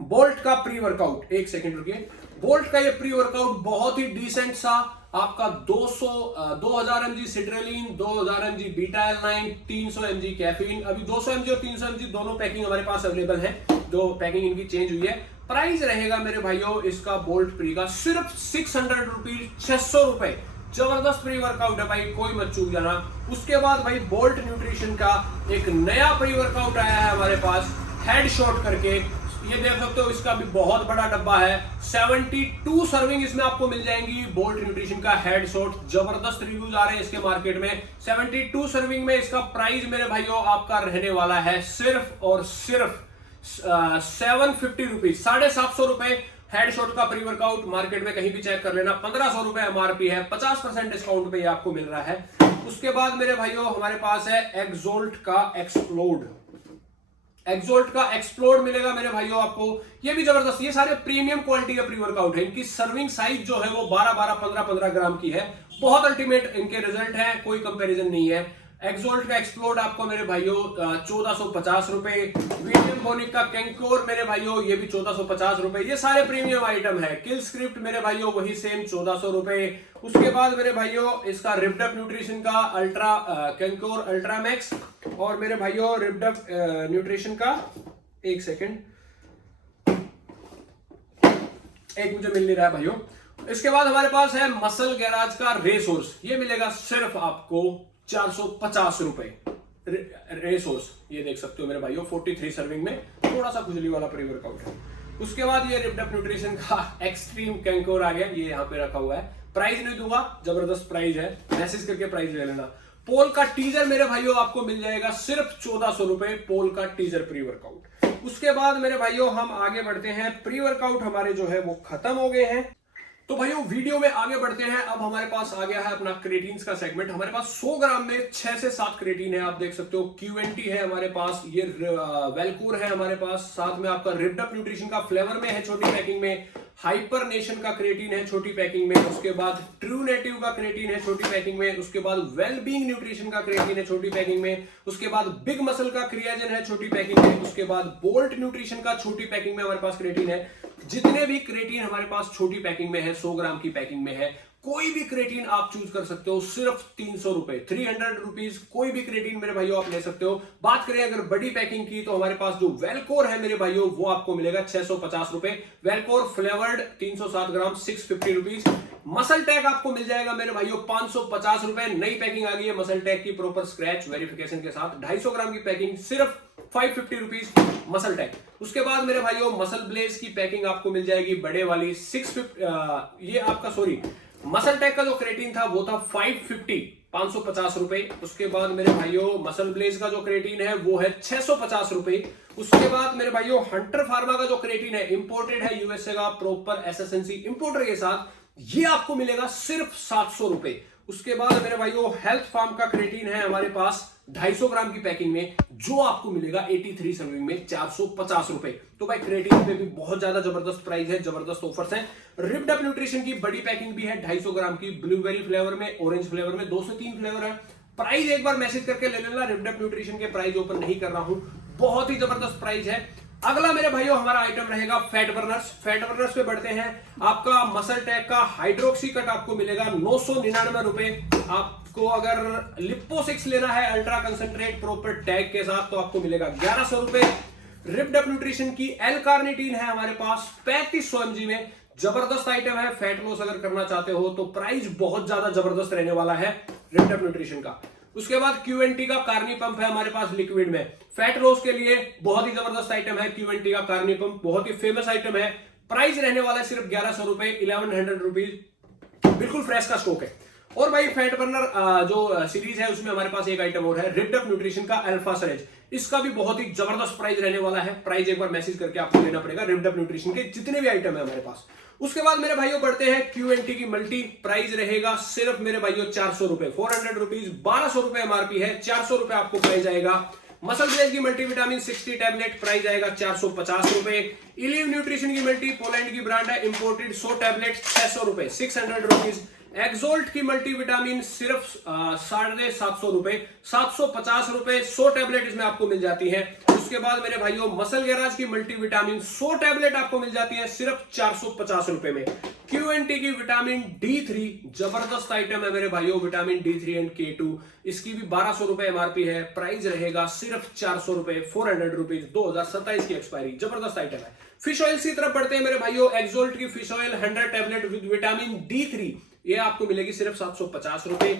बोल्ट का प्री वर्कआउट, एक सेकंड रुकिए। बोल्ट का ये प्री वर्कआउट बहुत ही डिसेंट सा, आपका 2000 mg सिट्रेलिन, 2000 mg beta alanine, 300 mg caffeine. अभी 200 mg और 300 mg दोनों पैकिंग हमारे पास अवेलेबल है, जो पैकिंग इनकी चेंज हुई है। प्राइस रहेगा मेरे भाइयों इसका बोल्ट प्री का सिर्फ 600 रुपीज, 600 रुपए। जबरदस्त प्री वर्कआउट है भाई, कोई मत चूक जाना। उसके बाद भाई बोल्ट न्यूट्रिशन का एक नया प्री वर्कआउट आया है हमारे पास, हेड शॉट करके। ये देख सकते हो, इसका भी बहुत बड़ा डब्बा है, 72 सर्विंग इसमें आपको मिल जाएंगी। बोल्ट न्यूट्रिशन का हेड शॉट, जबरदस्त रिव्यूज आ रहे हैं इसके मार्केट में। 72 सर्विंग में इसका प्राइस मेरे भाइयों आपका रहने वाला है सिर्फ और सिर्फ 750 रुपीज, 750 रुपए। हेड शॉट का प्री वर्कआउट मार्केट में कहीं भी चेक कर लेना, 1500 रुपए एमआरपी है, 50% डिस्काउंट पे ये आपको मिल रहा है। उसके बाद मेरे भाइयों हमारे पास है एक्सोल्ट का एक्सप्लोड। एक्सोल्ट का एक्सप्लोड मिलेगा मेरे भाइयों आपको, ये भी जबरदस्त। ये सारे प्रीमियम क्वालिटी का प्री वर्कआउट है। इनकी सर्विंग साइज जो है वो 12-12, 15-15 ग्राम की है। बहुत अल्टीमेट इनके रिजल्ट है, कोई कंपैरिजन नहीं है। एक्सोल्ट का एक्सप्लोड आपको मेरे भाइयों 1450 रुपए। विलियम बोनिक का कैंकोर मेरे भाइयों ये भी 1450 रुपए। ये सारे प्रीमियम आइटम है। किल स्क्रिप्ट मेरे भाइयों वही सेम 1400 रुपए। उसके बाद मेरे भाइयों इसका रिप्डअप न्यूट्रिशन का अल्ट्रा कैंकोर अल्ट्रा मैक्स, और मेरे भाइयों रिप्डअप न्यूट्रिशन का, एक सेकेंड, एक मुझे मिल नहीं रहा है भाइयों। इसके बाद हमारे पास है मसल गैराज का रेसोर्स, ये मिलेगा सिर्फ आपको 450 रुपए। रेसोर्स ये देख सकते हो मेरे भाइयों, 43 सर्विंग में, थोड़ा सा खुजली वाला प्री वर्कआउट है। उसके बाद ये रिप्डअप न्यूट्रिशन का एक्सट्रीम कैंकोर आ गया, ये यहाँ पे रखा हुआ है। प्राइस नहीं दूंगा, जबरदस्त प्राइस है, मैसेज करके प्राइस ले लेना। पोल का टीजर मेरे भाइयों आपको मिल जाएगा सिर्फ 1400 रुपए, पोल का टीजर प्री वर्कआउट। उसके बाद मेरे भाइयों हम आगे बढ़ते हैं, प्री वर्कआउट हमारे जो है वो खत्म हो गए हैं। तो भाइयों वीडियो में आगे बढ़ते हैं। अब हमारे पास आ गया है अपना क्रेटीन्स का सेगमेंट। हमारे पास 100 ग्राम में 6 से 7 क्रेटीन है, आप देख सकते हो। क्यूएनटी है हमारे पास, ये वेलकूर है हमारे पास, साथ में आपका रिप्डअप न्यूट्रिशन का फ्लेवर में है छोटी पैकिंग में, हाइपर नेशन का क्रेटीन है छोटी पैकिंग में, उसके बाद ट्रू नेटिव का क्रेटीन है छोटी पैकिंग में, उसके बाद वेलबींग न्यूट्रिशन का क्रेटीन है छोटी पैकिंग में, उसके बाद बिग मसल का क्रियाजन है छोटी पैकिंग में, उसके बाद बोल्ट न्यूट्रिशन का छोटी पैकिंग में हमारे पास क्रेटीन है। जितने भी क्रेटीन हमारे पास छोटी पैकिंग में है, 100 ग्राम की पैकिंग में है, कोई भी क्रेटीन आप चूज कर सकते हो, सिर्फ 300 रुपए, 300 रुपीज। कोई भी क्रेटीन मेरे भाइयों आप ले सकते हो। बात करें अगर बड़ी पैकिंग की, तो हमारे पास जो वेलकोर है मेरे भाइयों वो आपको मिलेगा 650 रुपए। वेलकोर फ्लेवर्ड 307 ग्राम, 650 रुपीज। मसल टैग आपको मिल जाएगा मेरे भाइयों 550 रुपए। नई पैकिंग आ गई है मसल टैग की, प्रॉपर स्क्रैच वेरिफिकेशन के साथ, 250 ग्राम की पैकिंग, सिर्फ 550 रुपीज मसल टैग। उसके बाद मेरे भाइयों मसल ब्लेज की पैकिंग आपको मिल जाएगी बड़े वाली 650, ये आपका सॉरी मसल टैग का जो क्रेटीन था वो था 550 रुपए। उसके बाद मेरे भाइयों मसल ब्लेज का जो क्रेटीन है वो है 650 रुपए। उसके बाद मेरे भाइयों हंटर फार्मा का जो क्रेटीन है, इंपोर्टेड है यूएसए का, प्रॉपर एसएसएनसी इंपोर्टर के साथ, ये आपको मिलेगा सिर्फ 700 रुपए। उसके बाद मेरे भाइयों हेल्थ फार्म का क्रेटीन है हमारे पास 250 ग्राम की पैकिंग में, जो आपको मिलेगा 83 सर्विंग में 450 रुपए। तो भाई क्रेटीन पे भी बहुत ज्यादा जबरदस्त प्राइस है, जबरदस्त ऑफर्स हैं। रिप्डअप न्यूट्रिशन की बड़ी पैकिंग भी है 250 ग्राम की, ब्लूबेरी फ्लेवर में, ऑरेंज फ्लेवर में, 2 से 3 फ्लेवर है। प्राइस एक बार मैसेज करके ले लेना, रिप्डअप न्यूट्रिशन के प्राइस ओपन नहीं कर रहा हूं, बहुत ही जबरदस्त प्राइस है। अगला मेरे भाइयों हमारा आइटम रहेगा फैट बर्नर्स। फैट बर्नर्स पे बढ़ते हैं। आपका मसल टैग का हाइड्रोक्सी कट आपको मिलेगा 999 रुपए। आपको अगर लिपोसिक्स लेना है अल्ट्रा कंसंट्रेट प्रॉपर टैग के साथ, तो आपको मिलेगा 1100 रुपए। रिप्डअप न्यूट्रिशन की एल कार्निटीन है हमारे पास 3500 mg में, जबरदस्त आइटम है। फैट लॉस अगर करना चाहते हो तो प्राइस बहुत ज्यादा जबरदस्त रहने वाला है रिप्डअप न्यूट्रिशन का। उसके बाद क्यूएनटी का कार्नी पंप है हमारे पास लिक्विड में, फैट लॉस के लिए बहुत ही जबरदस्त आइटम है। क्यूएनटी का कार्नी पंप बहुत ही फेमस आइटम है। प्राइस रहने वाला है सिर्फ 1100 रुपए, 1100 रुपीज, बिल्कुल फ्रेश का स्टॉक है। और भाई फैट बर्नर जो सीरीज है उसमें हमारे पास एक आइटम और है, रिप्ड न्यूट्रिशन का अल्फा सरेज। इसका भी बहुत ही जबरदस्त प्राइस रहने वाला है। प्राइस एक बार मैसेज करके आपको लेना पड़ेगा रिप्ड न्यूट्रिशन के जितने भी आइटम है हमारे पास। उसके बाद मेरे भाइयों बढ़ते हैं क्यूएनटी की मल्टी। प्राइस रहेगा सिर्फ मेरे भाइयों 400 रुपए, 400 रुपीज, 1200 रुपए एमआरपी है, 400 रुपए आपको प्राइस आएगा। मसल ब्लेज की मल्टीविटामिन 60 टैबलेट प्राइस आएगा 450 रुपए। इलिव न्यूट्रिशन की मल्टी, पोलैंड की ब्रांड है, इंपोर्टेड 100 टैबलेट 600 रुपए, 600 रुपीज। एक्सोल्ट की मल्टीविटामिन सिर्फ 750 रुपए, 750 रुपए 100 टैबलेट इसमें आपको मिल जाती है। उसके बाद मेरे भाइयों मसल गैराज की मल्टीविटामिन 100 टैबलेट आपको मिल जाती है सिर्फ 450 रुपए में। क्यूएनटी की विटामिन D3 जबरदस्त आइटम है मेरे भाइयों, विटामिन D3 एंड K2, इसकी भी 1200 रुपए एमआरपी है। प्राइस रहेगा सिर्फ 400 रुपए, 400 रुपीज, 2027 की एक्सपायरी, जबरदस्त आइटम है। फिश ऑयल की तरफ बढ़ते हैं मेरे भाइयों। एक्सोल्ट की fish oil 100 tablet with vitamin D3 ये आपको मिलेगी सिर्फ 750 रुपए।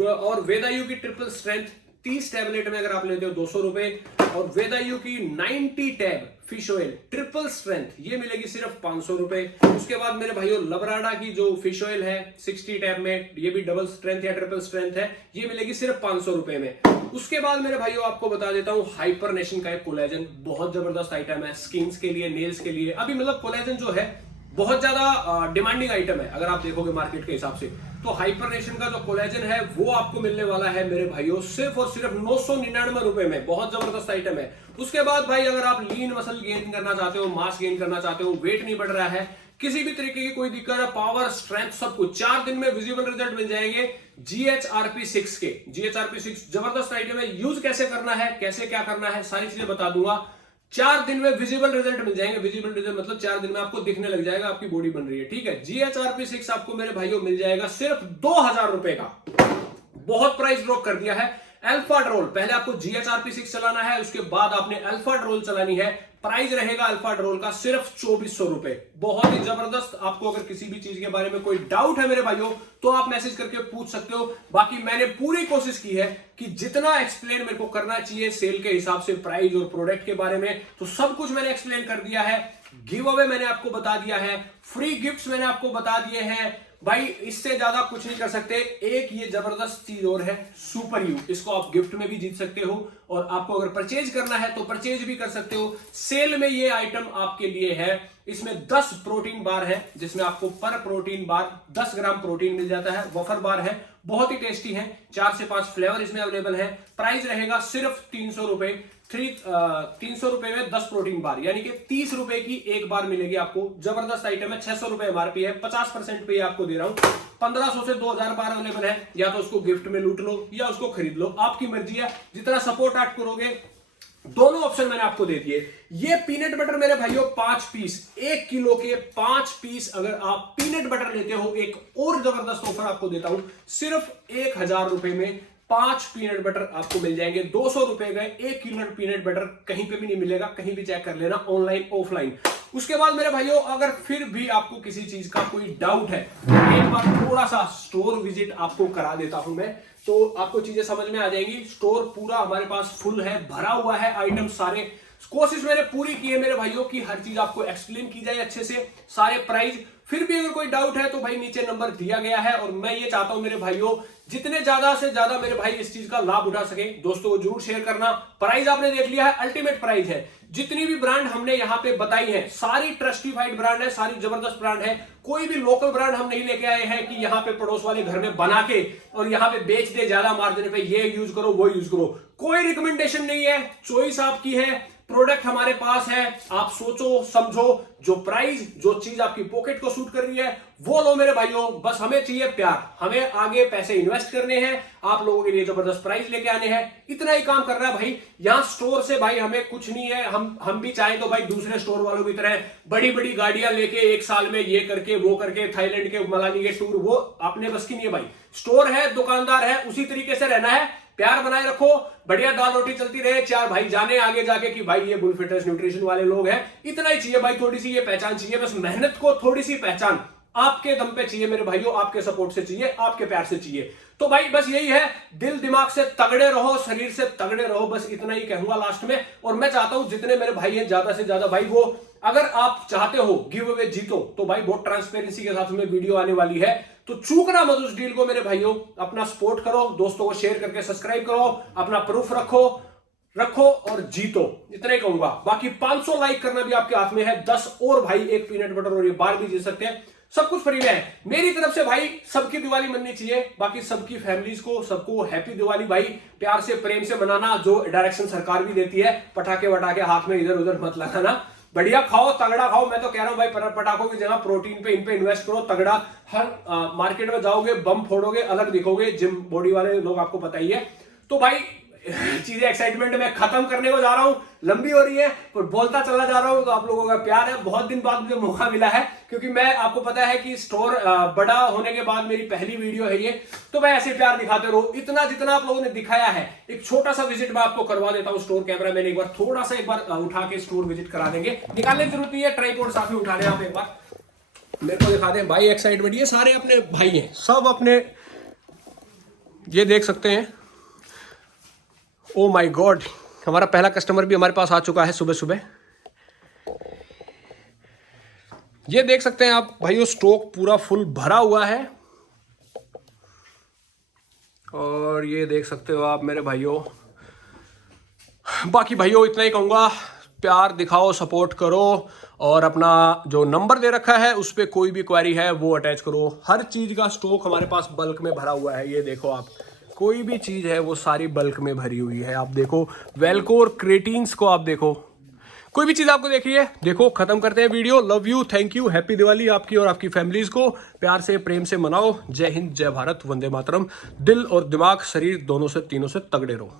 और वेदायु की ट्रिपल स्ट्रेंथ 30 टैबलेट में अगर आप लेते हो 200 रुपए। और वेदायु की 90 tab fish oil triple strength ये मिलेगी सिर्फ 500 रुपए। उसके बाद मेरे भाइयों लबराडा की जो फिश ऑयल है 60 टैब में, ये भी डबल स्ट्रेंथ या ट्रिपल स्ट्रेंथ है, ये मिलेगी सिर्फ 500 रुपए में। उसके बाद मेरे भाइयों आपको बता देता हूं हाइपर नेशन का एक कोलेजन, बहुत जबरदस्त आइटम है स्किन्स के लिए, नेल्स के लिए। अभी मतलब कोलेजन जो है बहुत ज्यादा डिमांडिंग आइटम है अगर आप देखोगे मार्केट के हिसाब से। तो हाइपरनेशन का जो कोलेजन है वो आपको मिलने वाला है मेरे भाइयों सिर्फ और सिर्फ 999 रुपए में, बहुत जबरदस्त आइटम है। उसके बाद भाई अगर आप लीन मसल गेन करना चाहते हो, मास गेन करना चाहते हो, वेट नहीं बढ़ रहा है, किसी भी तरीके की कोई दिक्कत है, पावर स्ट्रेंथ सब कुछ 4 दिन में विजिबल रिजल्ट मिल जाएंगे GHRP6 के। GHRP6 जबरदस्त आइटम है। यूज कैसे करना है, कैसे क्या करना है, सारी चीजें बता दूंगा। 4 दिन में विजिबल रिजल्ट मिल जाएंगे। विजिबल रिजल्ट मतलब 4 दिन में आपको दिखने लग जाएगा आपकी बॉडी बन रही है, ठीक है। GHRP6 आपको मेरे भाइयों मिल जाएगा सिर्फ 2000 रुपए का, बहुत प्राइस ड्रॉप कर दिया है। अल्फा ड्रोल, पहले आपको GHRP6 चलाना है, उसके बाद आपने अल्फा ड्रोल चलानी है। प्राइस रहेगा अल्फा ड्रोल का सिर्फ 2400 रुपए, बहुत ही जबरदस्त। आपको अगर किसी भी चीज के बारे में कोई डाउट है मेरे भाइयों तो आप मैसेज करके पूछ सकते हो। बाकी मैंने पूरी कोशिश की है कि जितना एक्सप्लेन मेरे को करना चाहिए सेल के हिसाब से, प्राइस और प्रोडक्ट के बारे में, तो सब कुछ मैंने एक्सप्लेन कर दिया है। गिव अवे मैंने आपको बता दिया है, फ्री गिफ्ट्स मैंने आपको बता दिए हैं। भाई इससे ज्यादा कुछ नहीं कर सकते। एक ये जबरदस्त चीज और है, सुपर यू, इसको आप गिफ्ट में भी जीत सकते हो और आपको अगर परचेज करना है तो परचेज भी कर सकते हो। सेल में ये आइटम आपके लिए है। इसमें 10 प्रोटीन बार है जिसमें आपको पर प्रोटीन बार 10 ग्राम प्रोटीन मिल जाता है। वफर बार है, बहुत ही टेस्टी है, 4 से 5 फ्लेवर इसमें अवेलेबल है। प्राइस रहेगा सिर्फ 300 रुपए। 300 रुपए में 10 प्रोटीन बार, यानी कि 30 रुपए की एक बार मिलेगी आपको। जबरदस्त आइटम है, 600 रुपए एमआरपी है, 50% पे आपको दे रहा हूं। 1500 से 2000 बार अवेलेबल है, या तो उसको गिफ्ट में लूट लो या उसको खरीद लो, आपकी मर्जी है। जितना सपोर्ट आप करोगे, दोनों ऑप्शन मैंने आपको दे दिए। ये पीनट बटर मेरे भाइयों 5 पीस, 1 किलो के 5 पीस अगर आप पीनट बटर लेते हो, एक और जबरदस्त ऑफर आपको देता हूं, सिर्फ 1000 रुपए में 5 पीनट बटर आपको मिल जाएंगे। 200 रुपए का 1 किलो पीनट बटर कहीं पे भी नहीं मिलेगा, कहीं भी चेक कर लेना, ऑनलाइन ऑफलाइन। उसके बाद मेरे भाइयों अगर फिर भी आपको किसी चीज का कोई डाउट है, एक बार थोड़ा सा स्टोर विजिट आपको करा देता हूं मैं, तो आपको चीजें समझ में आ जाएंगी। स्टोर पूरा हमारे पास फुल है, भरा हुआ है आइटम सारे। कोशिश मैंने पूरी की है मेरे भाइयों की हर चीज आपको एक्सप्लेन की जाए अच्छे से, सारे प्राइस। फिर भी अगर कोई डाउट है तो भाई नीचे नंबर दिया गया है, और मैं ये चाहता हूं मेरे भाइयों जितने ज्यादा से ज्यादा मेरे भाई इस चीज का लाभ उठा सके, दोस्तों को जरूर शेयर करना। प्राइस आपने देख लिया है, अल्टीमेट प्राइस है। जितनी भी ब्रांड हमने यहाँ पे बताई है सारी ट्रस्टिफाइड ब्रांड है, सारी जबरदस्त ब्रांड है। कोई भी लोकल ब्रांड हम नहीं लेके आए हैं कि यहाँ पे पड़ोस वाले घर में बना के और यहाँ पे बेच दे ज्यादा मार्जिन पे, ये यूज करो वो यूज करो, कोई रिकमेंडेशन नहीं है, चॉइस आपकी है। प्रोडक्ट हमारे पास है, आप सोचो समझो, जो प्राइस जो चीज आपकी पॉकेट को सूट कर रही है वो लो मेरे भाइयों। बस हमें चाहिए प्यार, हमें आगे पैसे इन्वेस्ट करने हैं, आप लोगों के लिए जबरदस्त प्राइस लेके आने हैं, इतना ही काम कर रहा है भाई। यहाँ स्टोर से भाई हमें कुछ नहीं है, हम भी चाहे तो भाई दूसरे स्टोर वालों की तरह बड़ी बड़ी गाड़ियां लेके एक साल में ये करके वो करके थाईलैंड के मनाली के टूर, वो अपने बस की नहीं है भाई। स्टोर है, दुकानदार है, उसी तरीके से रहना है, प्यार बनाए रखो, बढ़िया दाल रोटी चलती रहे, 4 भाई जाने आगे जाके कि भाई ये बुल फिटनेस न्यूट्रिशन वाले लोग हैं। इतना ही चाहिए भाई, थोड़ी सी ये पहचान चाहिए, बस मेहनत को थोड़ी सी पहचान आपके दम पे चाहिए मेरे भाइयों, आपके सपोर्ट से चाहिए, आपके प्यार से चाहिए। तो भाई बस यही है, दिल दिमाग से तगड़े रहो, शरीर से तगड़े रहो, बस इतना ही कहूंगा लास्ट में। और मैं चाहता हूं जितने मेरे भाई हैं ज्यादा से ज्यादा भाई, वो अगर आप चाहते हो गिव अवे जीतो तो भाई बहुत ट्रांसपेरेंसी के साथ में वीडियो आने वाली है, तो चूकना मत उस डील को मेरे भाइयों। अपना सपोर्ट करो, दोस्तों को शेयर करके सब्सक्राइब करो, अपना प्रूफ रखो और जीतो, इतना ही कहूंगा। बाकी 500 लाइक करना भी आपके हाथ में है। 10 और भाई एक पीनट बटर और ये बार भी जीत सकते हैं। सब कुछ फ्री में है मेरी तरफ से भाई। सबकी दिवाली मननी चाहिए, बाकी सबकी फैमिलीज को सबको हैप्पी दिवाली भाई। प्यार से प्रेम से मनाना, जो डायरेक्शन सरकार भी देती है, पटाखे वटाखे हाथ में इधर उधर मत लगाना, बढ़िया खाओ, तगड़ा खाओ। मैं तो कह रहा हूं भाई, पटाखों की जगह प्रोटीन पे इन पे इन्वेस्ट करो तगड़ा। हर मार्केट में जाओगे बम फोड़ोगे, अलग दिखोगे, जिम बॉडी वाले लोग आपको पता ही है। तो भाई चीजें एक्साइटमेंट में खत्म करने को जा रहा हूं, लंबी हो रही है पर बोलता चला जा रहा हूं। तो आप लोगों का प्यार है, बहुत दिन बाद मुझे मौका मिला है, क्योंकि मैं आपको पता है कि स्टोर बड़ा होने के बाद मेरी पहली वीडियो है ये। तो मैं ऐसे प्यार दिखाते रहो, इतना जितना आप लोगों ने दिखाया है। एक छोटा सा विजिट मैं आपको करवा देता हूं स्टोर। कैमरा मैंने एक बार थोड़ा सा एक बार उठा के स्टोर विजिट करा देंगे, निकालने की जरूरत नहीं है, ट्राइपॉड साथ में उठा लें आप एक बार, मेरे को दिखा दें भाई। एक्साइटमेंट, ये सारे अपने भाई हैं, सब अपने, ये देख सकते हैं। ओ माय गॉड, हमारा पहला कस्टमर भी हमारे पास आ चुका है सुबह सुबह। ये देख सकते हैं आप भाइयों, स्टॉक पूरा फुल भरा हुआ है। और ये देख सकते हो आप मेरे भाइयों। बाकी भाइयों इतना ही कहूंगा, प्यार दिखाओ, सपोर्ट करो, और अपना जो नंबर दे रखा है उस पर कोई भी क्वेरी है वो अटैच करो। हर चीज का स्टॉक हमारे पास बल्क में भरा हुआ है। ये देखो आप, कोई भी चीज है वो सारी बल्क में भरी हुई है। आप देखो वेलकोर क्रेटीन्स को, आप देखो कोई भी चीज आपको देखिए। देखो, खत्म करते हैं video. Love you, thank you, happy Diwali आपकी और आपकी फैमिलीज को। प्यार से प्रेम से मनाओ। जय हिंद, जय भारत, वंदे मातरम। दिल और दिमाग, शरीर दोनों से तीनों से तगड़े रहो।